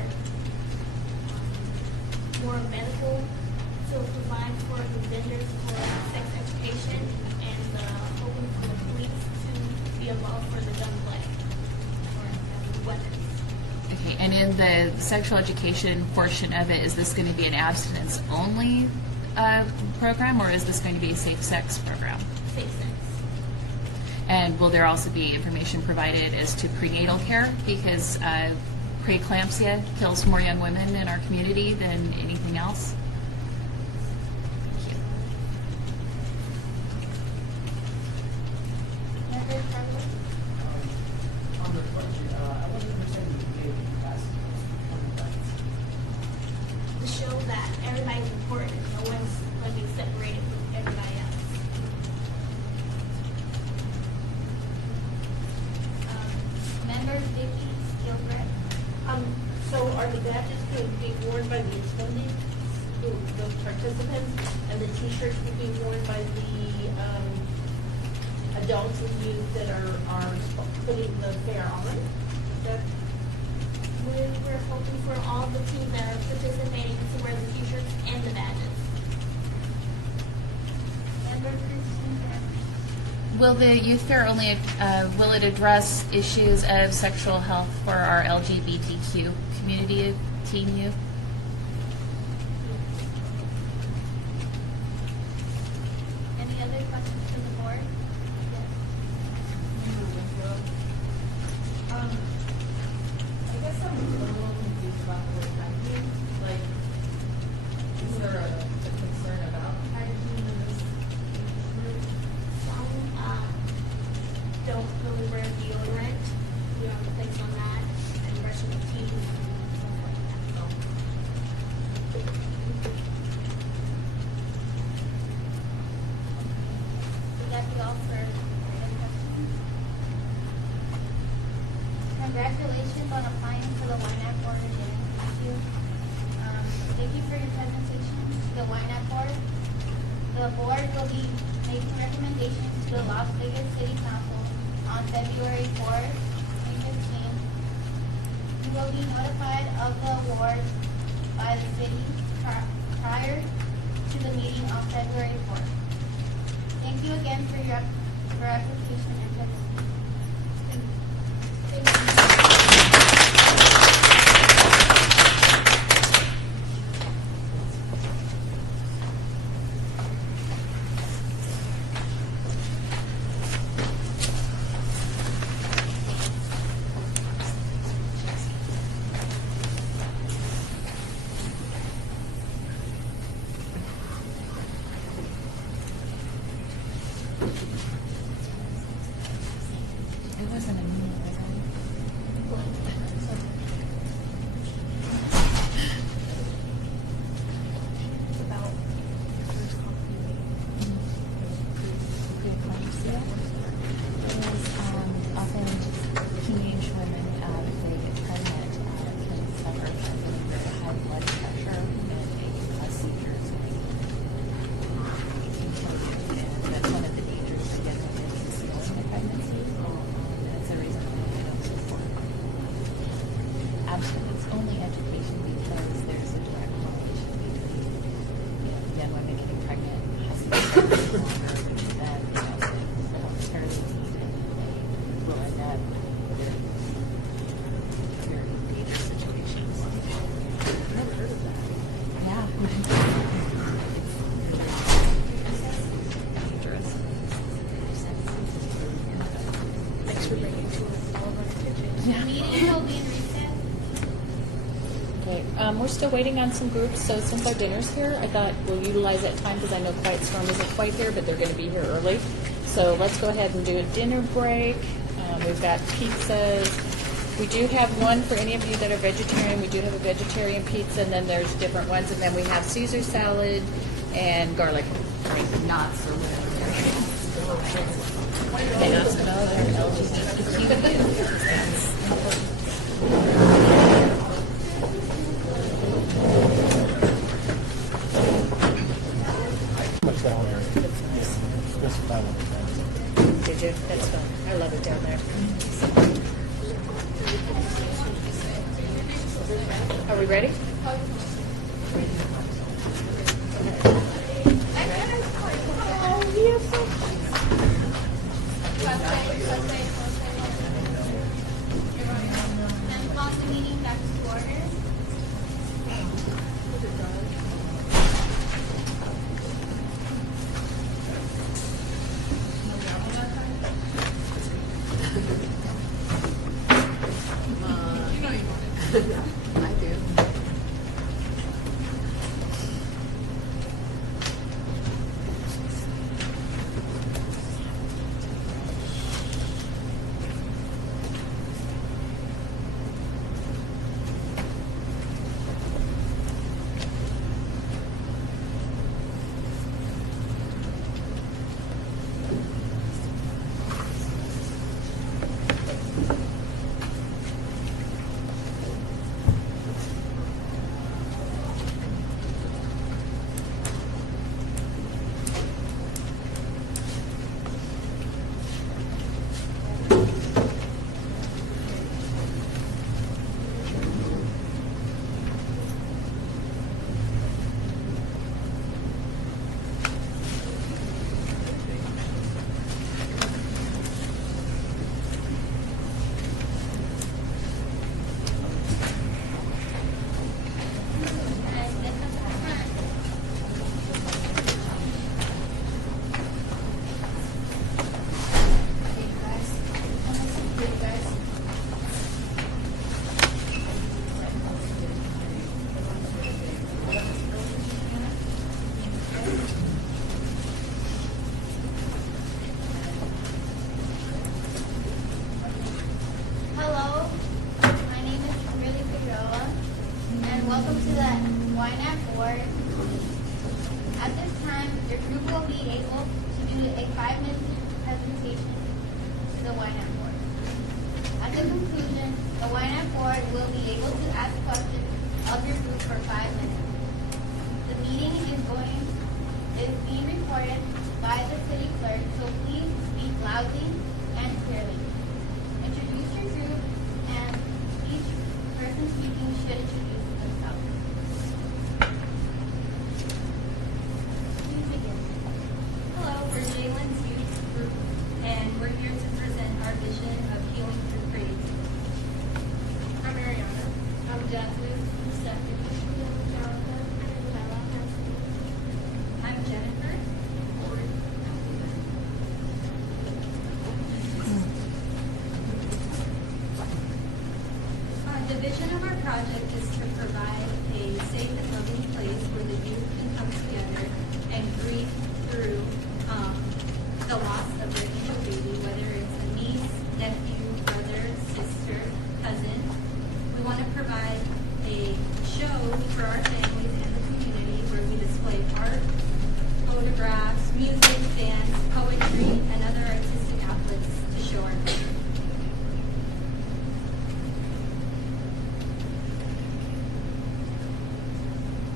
more medical to provide for the vendors for sex education and hoping for the police to be involved for the gun play or weapons. Okay, and in the sexual education portion of it, is this going to be an abstinence-only program, or is this going to be a safe sex program? Safe sex. And will there also be information provided as to prenatal care? Because preeclampsia kills more young women in our community than anything else. Thank you. Member Carlos. On the budget, I wasn't understanding the game last To show that everybody's important, no one's going to be separated from everybody else. Member Vicky Gilbreth. So are the badges going to be worn by the attending, the participants, and the T-shirts will be worn by the adults and youth that are putting the fair on? Is that We were hoping for all the teams that are participating to wear the T-shirts and the badges. Member Christine Grammer. Will the youth fair only will it address issues of sexual health for our LGBTQ community, teen youth? Any other questions from the board? I guess I'm a little confused about the word hygiene. Like, is there a concern about hygiene in this group? Some don't really wear deodorant. We don't place on that and brushing the teeth and stuff like that. Would that be all for any questions? Congratulations on applying for the Ynapp board again. Thank you. Thank you for your presentation to the Ynapp board. The board will be making recommendations to the Las Vegas City Council on February 4th, 2015. You will be notified of the award by the city prior to the meeting on February 4th. Thank you again for your application and presentation. Thank you. only education because there's a direct correlation between, young women getting pregnant, hospitals longer than, maternity leave, and they will end up with very dangerous situations. Never heard of that. Yeah. Dangerous. Thanks for bringing to all of our attention. Meeting will be in recess. Okay, we're still waiting on some groups, so since our dinner's here, I thought we'll utilize that time because I know Quiet Storm isn't quite here, but they're going to be here early. So let's go ahead and do a dinner break. We've got pizzas. We do have one for any of you that are vegetarian. We do have a vegetarian pizza, and then there's different ones. And then we have Caesar salad and garlic knots or whatever. Okay, knots and all they're Much down there. That's fine. Did you? That's fun. I love it down there. Are we ready? Then call the meeting back to order. I do. Hello, my name is Kimberly Figueroa, and welcome to the Ynapp board. At this time, your group will be able to do a 5-minute presentation to the Ynapp board. At the conclusion, the Ynapp board will be able to ask questions of your group for 5 minutes. The meeting is being recorded by the city clerk, so please speak loudly and clearly. Introduce your group, and each person speaking should introduce themselves. Please begin. Hello, we're Jalen's youth group, and we're here to present our vision of healing through creativity. I'm Ariana. I'm Jasmine. Stephanie. I'm Jennifer. The vision of our project is to provide a safe and loving place where the youth can come together and grieve through the loss of their angel baby, whether it's a niece, nephew, brother, sister, cousin. We want to provide a show for our families and the community where we display art, photographs, music, dance, poetry, and other artistic outlets to show our community.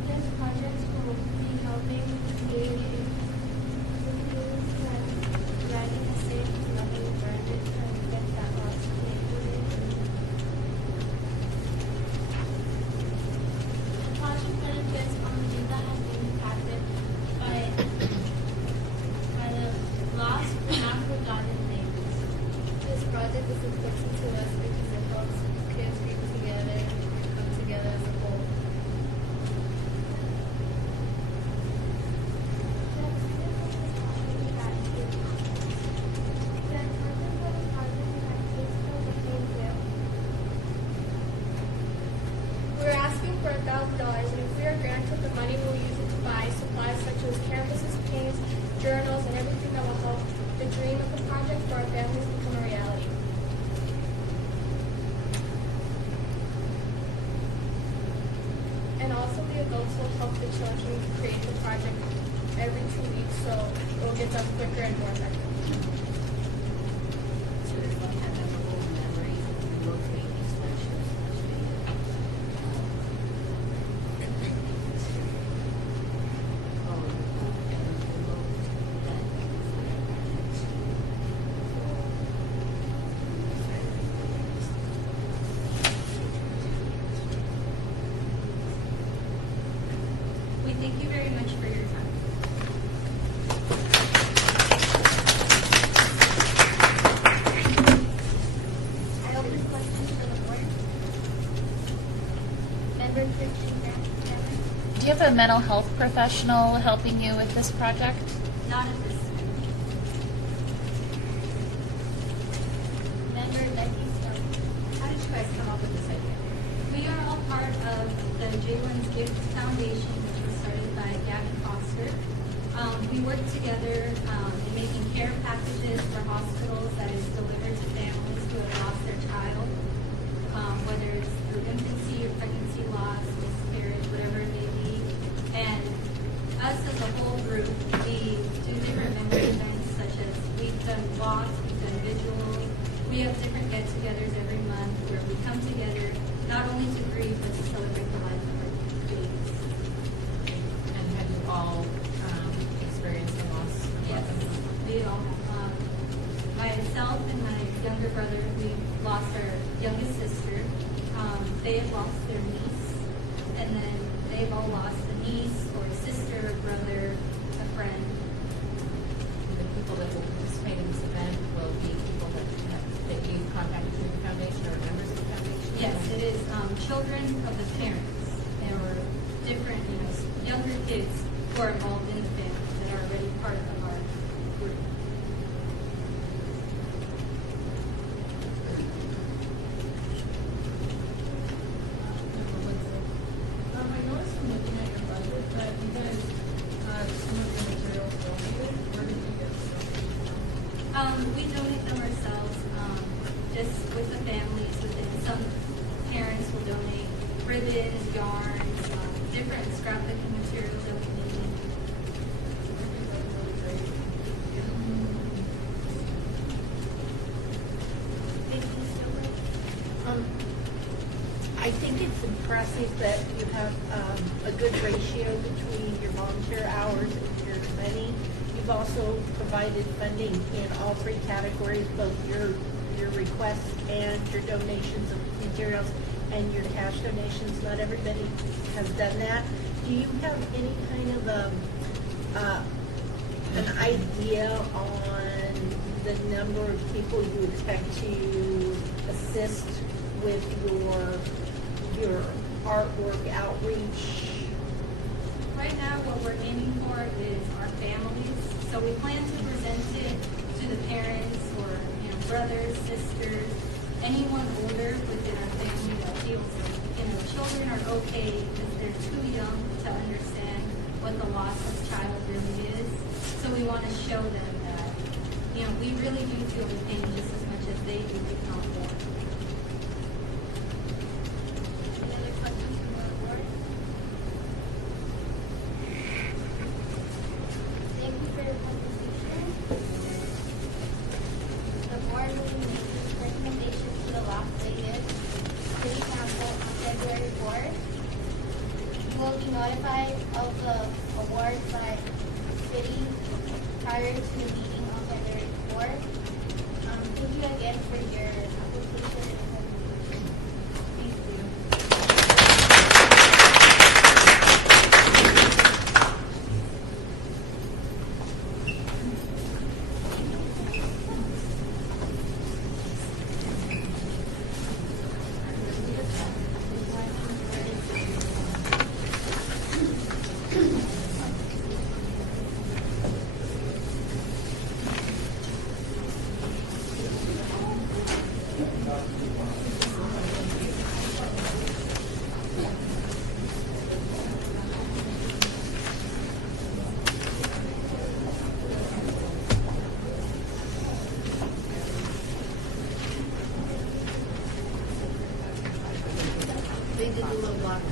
This project will be helping create providing a safe and loving environment for kids that lost also help the children create the project every 2 weeks, so it will get done quicker and more effective. So it's like kind of a little memory and rotate these lectures. We thank you very much for your time. I open questions for the board. Member Christian Cameron. Do you have a mental health professional helping you with this project? Not at this time. Member Becky Stone. How did you guys come up with this idea? We are all part of the Jalen's Gift Foundation, which was started by Gavin Foster. We work together in making care packages for hospitals that is delivered to families who have lost their child, whether it's through infancy or pregnancy loss, miscarriage, whatever it may be. And us as a whole group, we do different memory events such as we've done walks, we've done vigils. We have different get-togethers every month where we come together not only to grieve but to celebrate the life of our babies. And have you all experienced a loss? Yes, we all have. Myself and my younger brother, we lost our youngest sister. They have lost their niece, and then they've all lost a niece or a sister, a brother, a friend. The people that will participate in this event will be people that you contacted through the foundation or members of the foundation? Yes, it is children of the parents. There were different, younger kids who are involved in the family that are already part of our group. I noticed from looking at your budget that you guys had some of your materials donated. Where did you get the donations from? We donate them ourselves, just with the families within. Some parents will donate ribbons, yarns, different scrapbooking materials that we need. I think it's impressive that you have a good ratio between your volunteer hours and your money. You've also provided funding in all three categories, both your requests and your donations of materials and your cash donations. Not everybody has done that. Do you have any kind of an idea on the number of people you expect to assist with your artwork outreach? Right now, what we're aiming for is our families. So we plan to present it to the parents or brothers, sisters, anyone older within our family that feels children are okay because they're too young to understand what the loss of child really is. So we want to show them that we really do feel the pain just as much as they do, if not more. Any other questions from the board? Thank you for your presentation. The board will be making recommendations to the Las Vegas City Council on February 4th. You will be notified of the award by city prior to the meeting on February 4th. Thank you again for your application and presentation. Thank you. They did the little block.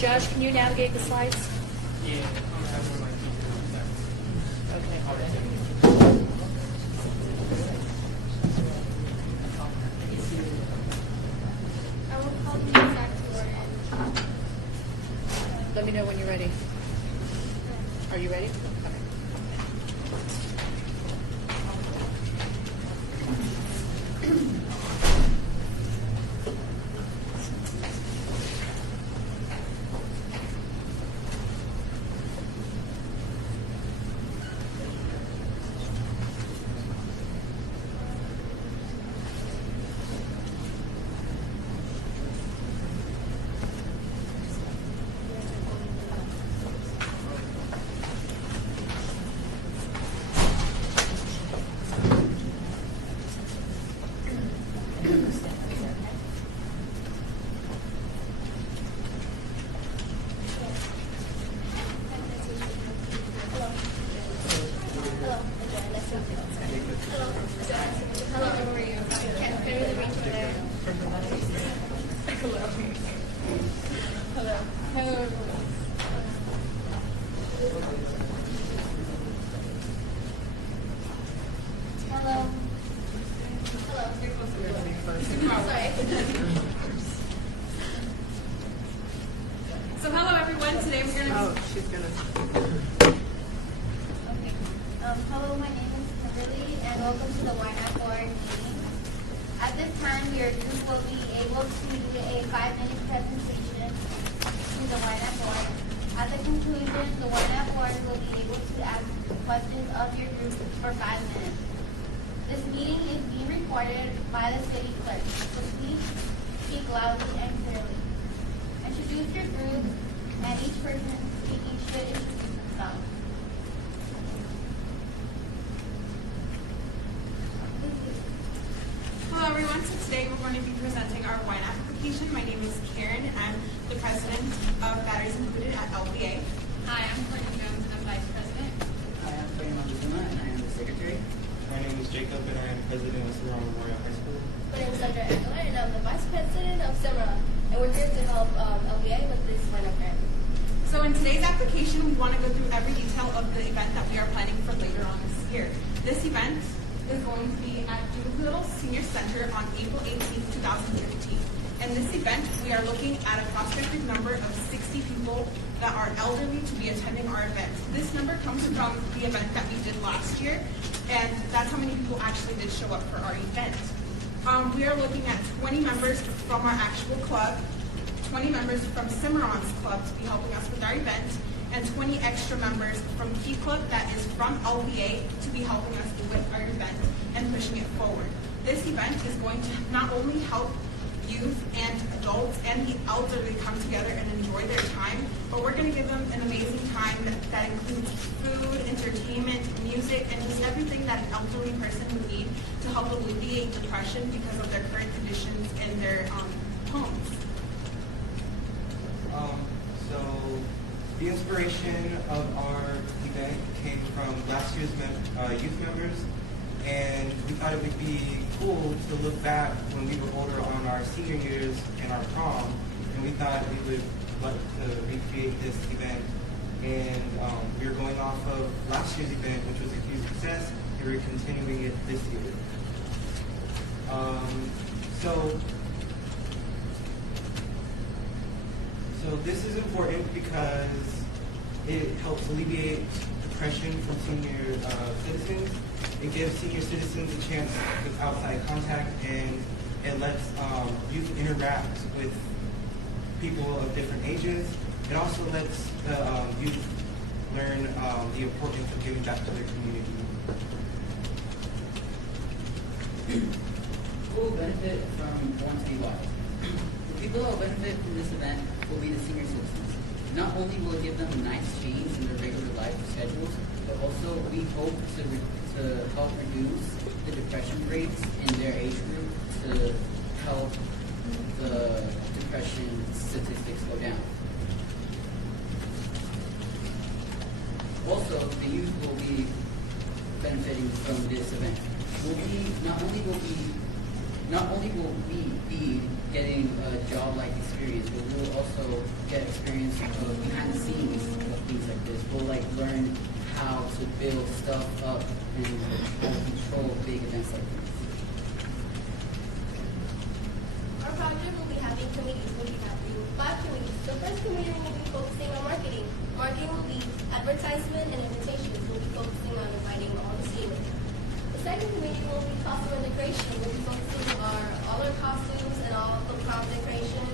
Josh, can you navigate the slides? Yeah, I'm having my Okay. I will call the meeting back to order. Let me know when you're ready. Are you ready? Okay. So hello everyone, today we're going to she's gonna. Okay. Hello, my name is Kimberly, and welcome to the Ynapp board meeting. At this time, your group will be able to do a 5-minute presentation to the Ynapp board. At the conclusion, the Ynapp board will be able to ask questions of your group for 5 minutes. This meeting is being recorded by the city clerk, so please speak loudly and clearly. Introduce your group, and each person speaking should introduce themselves. Hello everyone, so today we're going to be presenting our wine application. My name is Karen and I'm the president of Batteries Included at LPA. Hi, I'm Courtney Jones, I'm vice president. Hi, I'm Tony Montezuma, and I am the secretary. My name is Jacob, and I am president of Cimarron Memorial High School. My name is Sandra Angela, and I'm the vice president of Cimarron. And we're here to help LBA with this Ynapp grant. So in today's application, we want to go through every detail of the event that we are planning for later on this year. This event is going to be at Doolittle Senior Center on April 18th, 2015. In this event, we are looking at a prospective number of 60 people that are elderly to be attending our event. This number comes from the event that we did last year, and that's how many people actually did show up for our event. We are looking at 20 members from our actual club, 20 members from Cimarron's club to be helping us with our event, and 20 extra members from Key Club that is from LPA to be helping us with our event and pushing it forward. This event is going to not only help youth and adults and the elderly come together and enjoy their time, but we're going to give them an amazing time that includes food, entertainment, music, and just everything that an elderly person would need to help alleviate depression because of their current conditions in their homes. So the inspiration of our event came from last year's youth members, and we thought it would be cool to look back when we were older on our senior years and our prom, and we thought we would like to recreate this event. And we were going off of last year's event, which was a huge success, and we're continuing it this year. So this is important because it helps alleviate depression from senior citizens. It gives senior citizens a chance with outside contact, and it lets youth interact with people of different ages. It also lets the youth learn the importance of giving back to their community. Who will benefit from Born to Be Wild? The people who will benefit from this event will be the senior citizens. Not only will it give them a nice change in their regular life schedules, but also we hope to help reduce the depression rates in their age group to help the depression statistics go down. Also, the youth will be benefiting from this event. Not only will we be getting a job-like experience, but we'll also get experience behind the scenes of things like this. We'll like learn how to build stuff up and how to control big events like this. Our project will be having committees. We'll be having 5 committees. The first committee will be focusing on marketing. Marketing will be advertisement and invitations. We'll be focusing on inviting all the seniors. The second committee will be costume and decoration. We'll be focusing on all our costumes and all the prom decoration.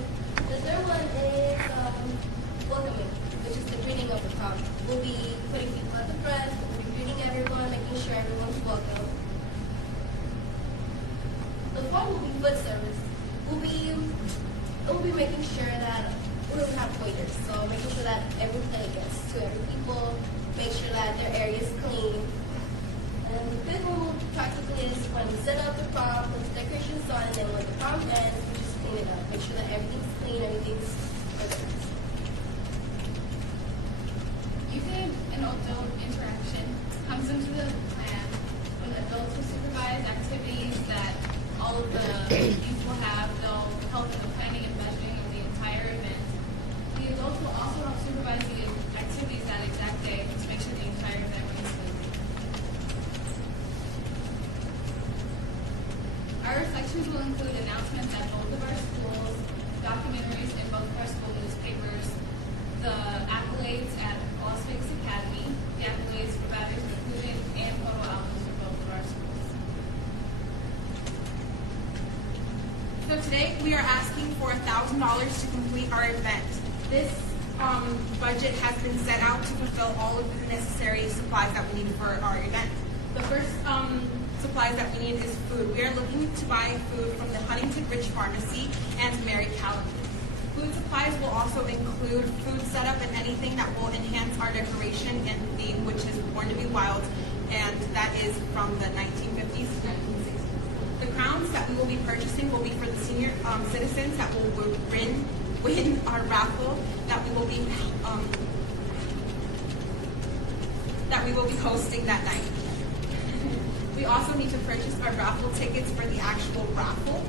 The third one is welcoming, which is the greeting of the prom. We'll be putting people at the front. We'll be greeting everyone, making sure everyone's welcome. The fourth will be food service. We'll be making sure that we'll have waiters, so making sure that every plate gets to every people, make sure that their area is clean. And the fifth one will practically is when we set up the prom, put the decorations on, and then when the prom ends, we just clean it up, make sure that everything's clean, everything's organized. Youth and adult interaction comes into the plan when adults will supervise activities that all of the youth will have. They'll help in the planning and measuring of the entire event. The adults will also help supervise the activities that exact day to make sure the entire event runs smoothly. Our reflections will include announcements at both of our schools, documentaries in both of our school newspapers, the accolades at Las Vegas Academy, the accolades for Batteries Included, and photo albums for both of our schools. So today we are asking for $1,000 to complete our event. This budget has been set out to fulfill all of the necessary supplies that we need for our event. The first supplies that we need is food. We are looking to buy food from the Huntington Ridge Pharmacy and Mary Callan. Food supplies will also include food setup and anything that will enhance our decoration and theme, which is Born to be Wild, and that is from the 1950s to 1960s. The crowns that we will be purchasing will be for the senior citizens that will win our raffle that we will be hosting that night. We also need to purchase our raffle tickets for the actual raffle.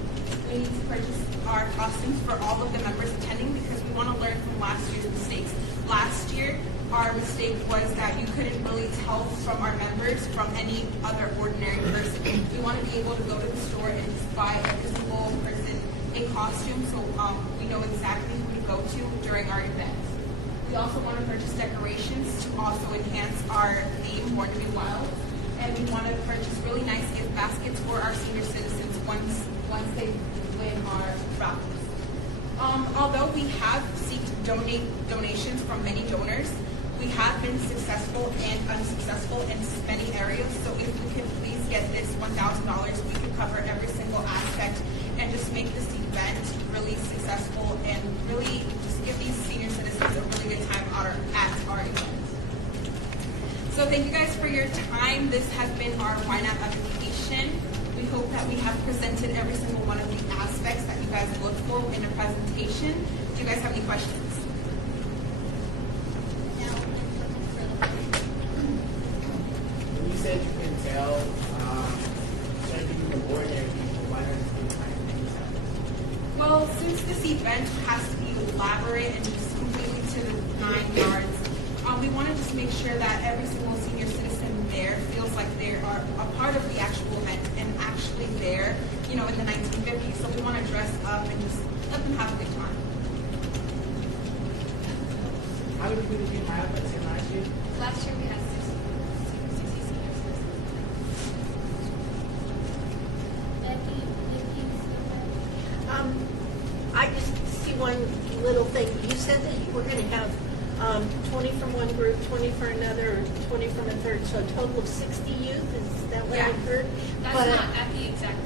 We need to purchase our costumes for all of the members attending because we want to learn from last year's mistakes. Last year, our mistake was that you couldn't really tell from our members from any other ordinary person. We want to be able to go to the store and just buy every single person a costume so we know exactly who to go to during our event. We also want to purchase decorations to also enhance our theme, Born to be Wild. And we want to purchase really nice gift baskets for our senior citizens once they win our raffles. Although we have sought donations from many donors, we have been successful and unsuccessful in many areas. So if we could please get this $1,000, we could cover every single aspect and just make this event really successful and really just give these senior citizens a really good time at our event. So thank you guys for your time. This has been our Ynapp application. We hope that we have presented every single one of the aspects that you guys look for in a presentation. Do you guys have any questions? When you said you can tell certain people from ordinary people, why not just do kind of things happen? Well, since this event has to be elaborate and just completely to the 9 yards, we want to just make sure that every single senior citizen there feels like they are a part of the actual event and actually there, in the 1950s. So we want to dress up and just let them have a good time. How many people did you have last year? Last year we had 60 senior citizens. I just see one little thing. You said that you were going to have 20 from one group, 20 for another, 20 from a third, so a total of 60 youth. Is that what I heard? That's not at the exact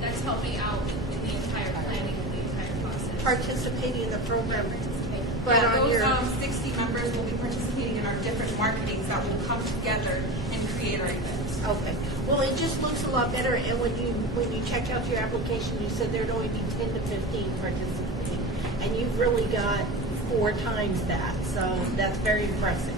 that's helping out in the entire planning of the entire process. Participating in the program. But Yeah, on those your 60 members will be participating in our different marketings that will come together and create our events. okay. Well, it just looks a lot better. And when you checked out your application, you said there'd only be 10 to 15 participating, and you've really got 4 times that. So that's very impressive.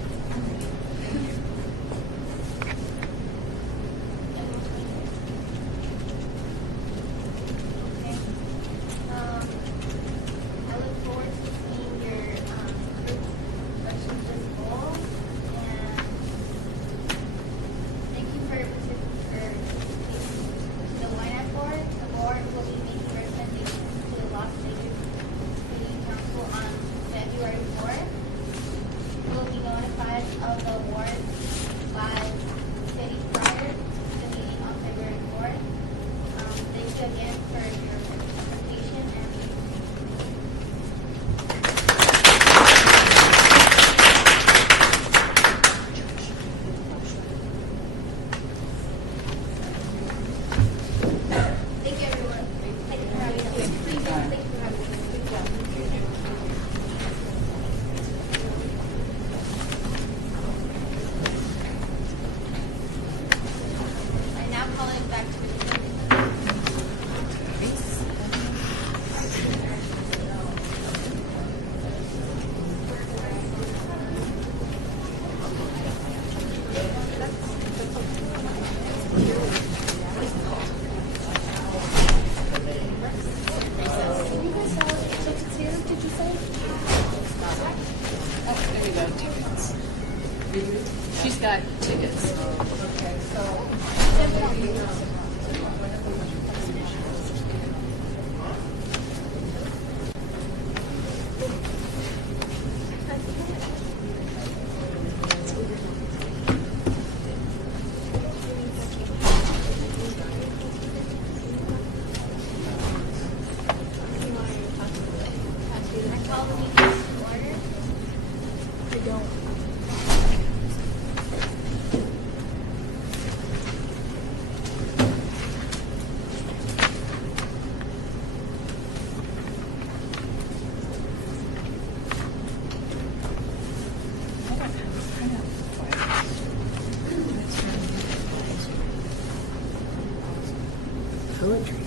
got tickets. Okay, so maybe, Poetry.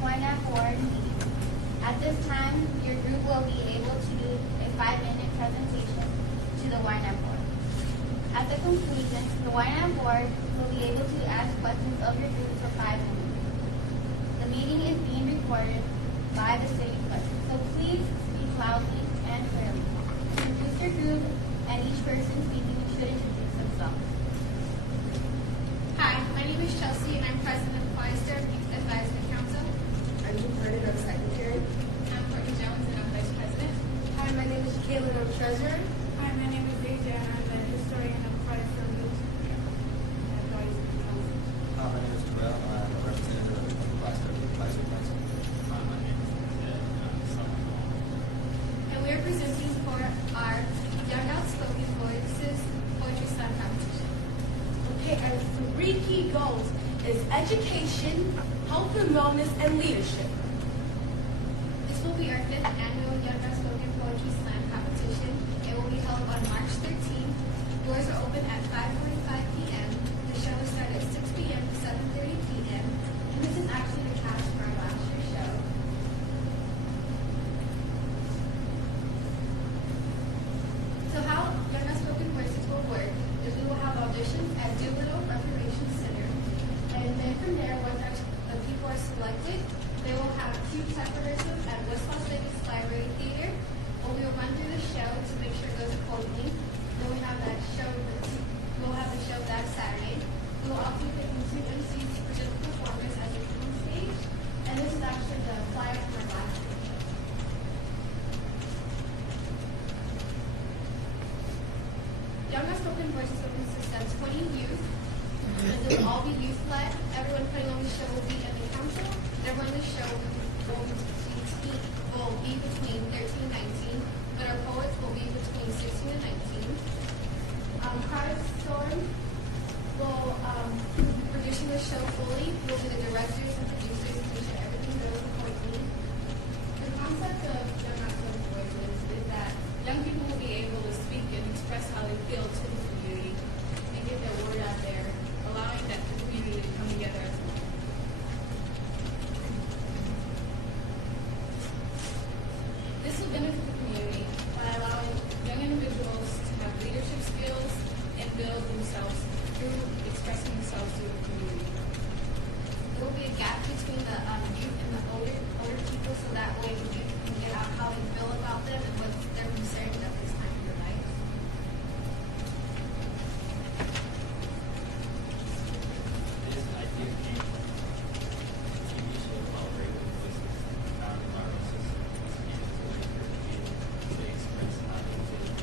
Ynapp board meeting. At this time, your group will be able to do a 5-minute presentation to the Ynapp board. At the conclusion, the Ynapp board will be able to ask questions of your group for 5 minutes. The meeting is being recorded by the city clerk, so please speak loudly and clearly. Introduce your group, and each person speaking should introduce themselves. Hi, my name is Chelsea, and I'm president of Choir Advisory Council. I'm Jacarta, I'm secretary. I'm Courtney Jones, and I'm vice president. Hi, my name is Caitlin, I'm treasurer. Hi, my name is Deja, and I'm the historian of Choir Advisory Council. My name is Terrell. I'm a representative of the Class Advisory Council. My name is Ed, and I'm Simon. And we are presenting for our Young Outspoken Voices Poetry Slam competition. Okay, our 3 key goals is education, health and wellness, and leadership. This will be our 5th annual Young Outspoken Poetry Slam competition. It will be held on March 13th. Doors are open at 5:45 p.m. The show will start at 6 p.m. to 7:30 p.m. And this is actually the cast for our last year's show. selected, they will have 2 test rehearsals at West Las Vegas Library Theater. We will run through the show to make sure it goes accordingly. Then we have that show. We'll have the show that Saturday. We will also be picking 2 MCs to present the performance as a main stage. And this is actually the flyer from our last show. Young Unspoken Voices will consist of 20 youth. This will all be youth-led. Everyone putting on the show will be at the council. Everyone in the show will be between 13 and 19, but our poets will be between 16 and 19. Pride Storm will be producing the show fully. We'll be the directors and producers to make sure everything goes accordingly. The concept of Young Unspoken Voices is that young people will be able to speak and express how they feel to the community and get their word out there, allowing that the community to come together as one. This will benefit the community by allowing young individuals to have leadership skills and build themselves through expressing themselves to the community. There will be a gap between the youth and the older people, so that way the youth can get out how they feel about them and what they're concerned at this time in their life. This idea came from a TV show called Raven Voices, found in our system, and it's a way for kids to express how they feel.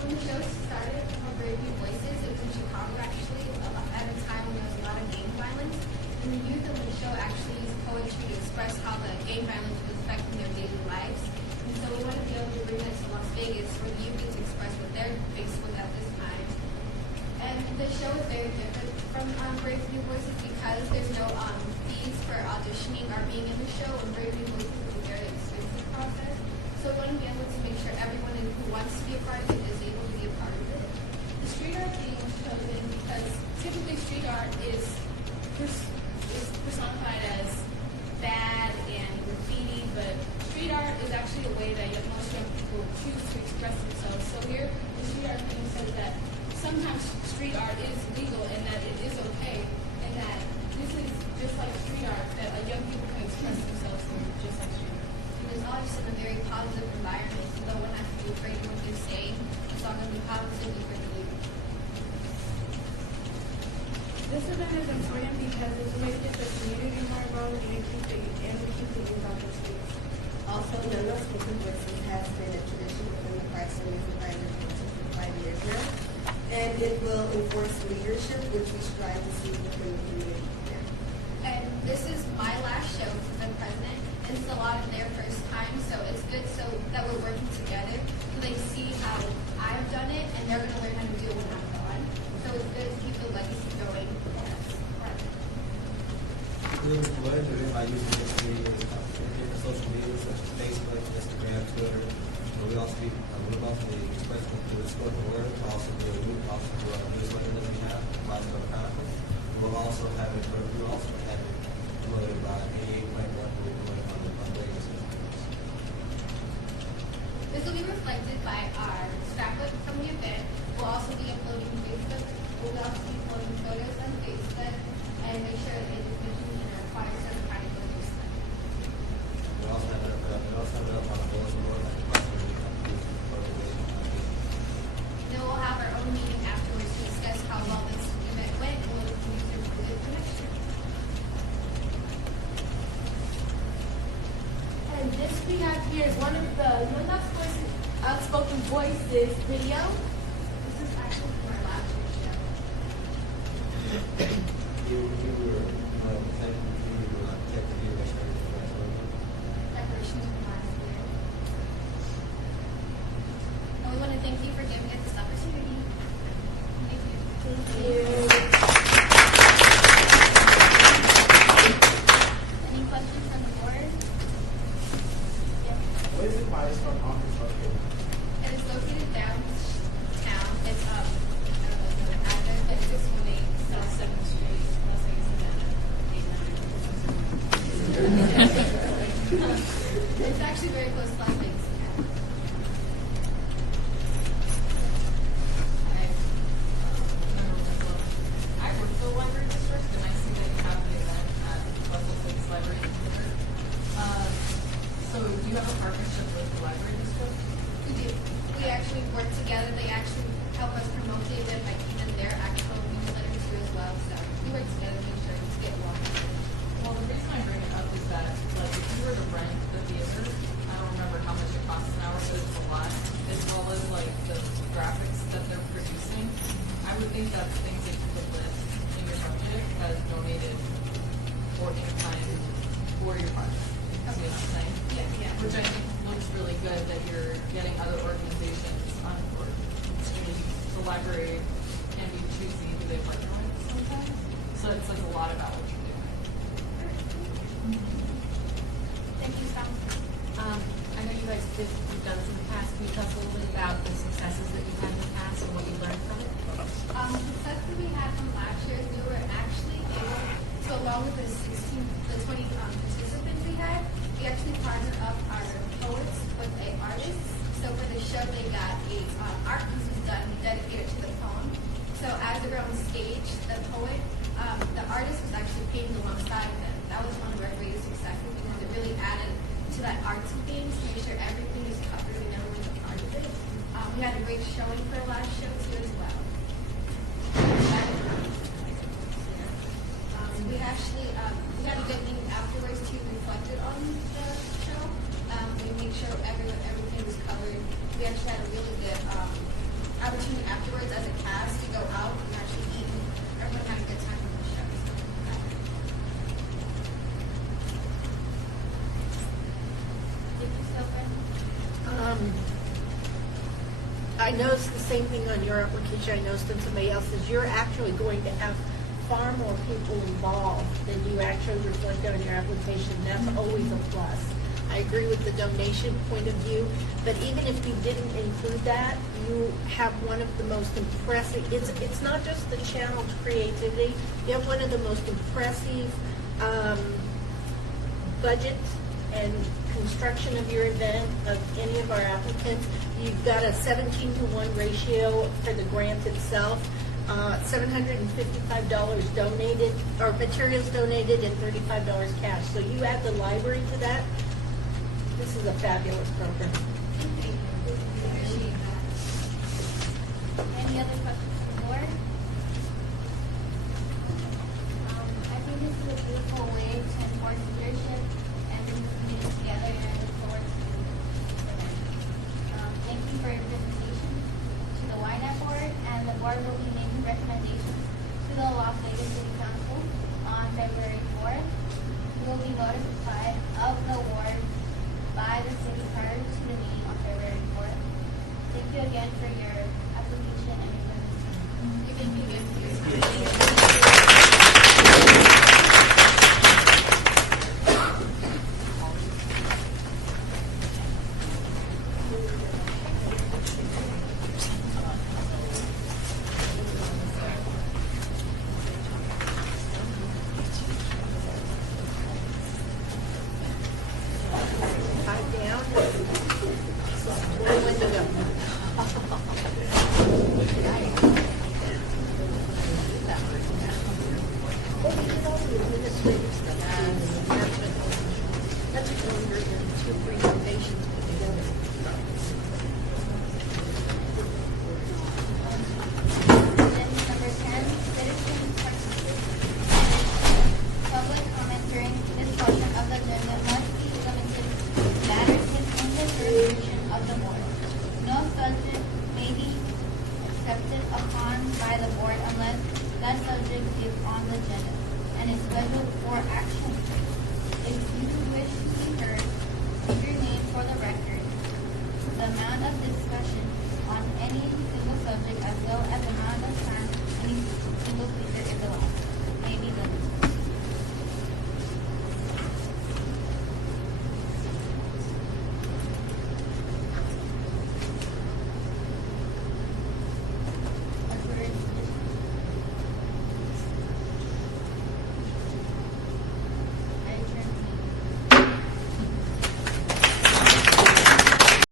When the show started called Brave New Voices, it was in Chicago actually, at a time when there was a lot of gang violence. And the youth of the show actually used poetry to express how the gang violence was affecting their daily lives. And so we want to be able to bring that to Las Vegas where the youth get to express what they're faced with at this time. And the show is very different from Brave New Voices because there's no fees for auditioning or being in the show, and Brave New Voices is a very expensive process. So we want to be able to make sure everyone who wants to be a part of it is able to be a part of it. The street art theme was chosen because typically street art is personified as bad and graffiti, but street art is actually a way that most young people choose to express themselves. So here, the street art theme says that sometimes street art is legal and that it is okay, and that this is just like street art, that young people can express themselves through just like street art. It's all just in a very positive environment, so no one has to be afraid of what they're saying. It's all going to be positively for the youth. This event is important because it makes the community more involved and keep the youth on the streets. Also, Young Unspoken Voices has been a tradition within the Parks and Youth Environment for 5 years now, and it will enforce leadership, which we strive to see within the community. And this is my last show since I'm president, and it's a lot of their first time, so it's good so that we're working together so they see how I've done it, and they're going to learn how to do it when I'm gone. So it's good to keep the legacy going. Good word, I use different social media such as Facebook, Instagram, Twitter. But we also be expressing through the spoken word, also through the group, also through our newsletter that we have, Bicycle Chronicles. We'll also have it promoted by 88.1 on radio systems. This will be reflected by our scrapbook from the event. We'll also be uploading Facebook. We'll also be uploading photos on Facebook and make sure that it is mentioned in our flyers and Chronicles newsletter. We also have it up on the bulletin board, like the possibility of Then we'll have our own meeting afterwards to discuss how well this event went and what we can do to improve it for next year. And this we have here is one of the Unspoken Voices video. This is actually from our last year's show. Decorations from last year. And we want to thank you for giving us this opportunity. Thank you. Thank you. Any questions from the board? What is the Biostorm office located? It is located think that's things that you could list in your budget as donated or in kind for your project. See what I'm saying? Yeah. Which I think looks really good that you're getting other organizations on board. The library can be choosy who they partner with sometimes. So it says a lot about what you're doing. Thank you, Sam. I know you guys you've done this in the past. Can you tell us a little bit about the successes that you've had in the past and what you learned from it? The success that we had from last year is we were actually able to, along with the 20 participants we had, we actually partnered up our poets with an artist. So for the show, they got a art piece was done dedicated to the poem. So as they were on stage, the poet, the artist was actually painting alongside them. That was one of our greatest successes because it really added to that artsy thing to make sure everything is covered and everyone's a part of it. We had a great showing for our last show too as well. We actually we had a good meeting afterwards to reflect it on the show. We make sure everything was covered. We actually had a really good opportunity afterwards as a cast to go out and actually eat. Everyone had a good time on the show. Thank you, Sophie. I noticed the same thing on your application. I noticed on somebody else's. You're actually going to have far more people involved than you actually reflect on your application. That's always a plus. I agree with the donation point of view, but even if you didn't include that, you have one of the most impressive, it's not just the channel's creativity, you have one of the most impressive budgets and construction of your event of any of our applicants. You've got a 17-to-1 ratio for the grant itself, $755 donated, or materials donated, and $35 cash. So you add the library to that, this is a fabulous program. Thank you. Appreciate that. Any other questions from the board? I think this is a beautiful way to enforce leadership and bring the community together, and I look forward to it. Thank you for your presentation to the Ynapp board, and the board will be making recommendations to the Las Vegas City Council on February 4th. You will be notified of the award by the city prior to the meeting on February 4th. Thank you again for your application and your presentation. Public comment during this portion of the agenda must be limited to matters within the jurisdiction of the board. No subject may be accepted upon by the board unless that subject is on the agenda and is scheduled for action. If you wish to be heard, state your name for the record. The amount of discussion on any single subject as well as the amount of time any single speaker is allowed.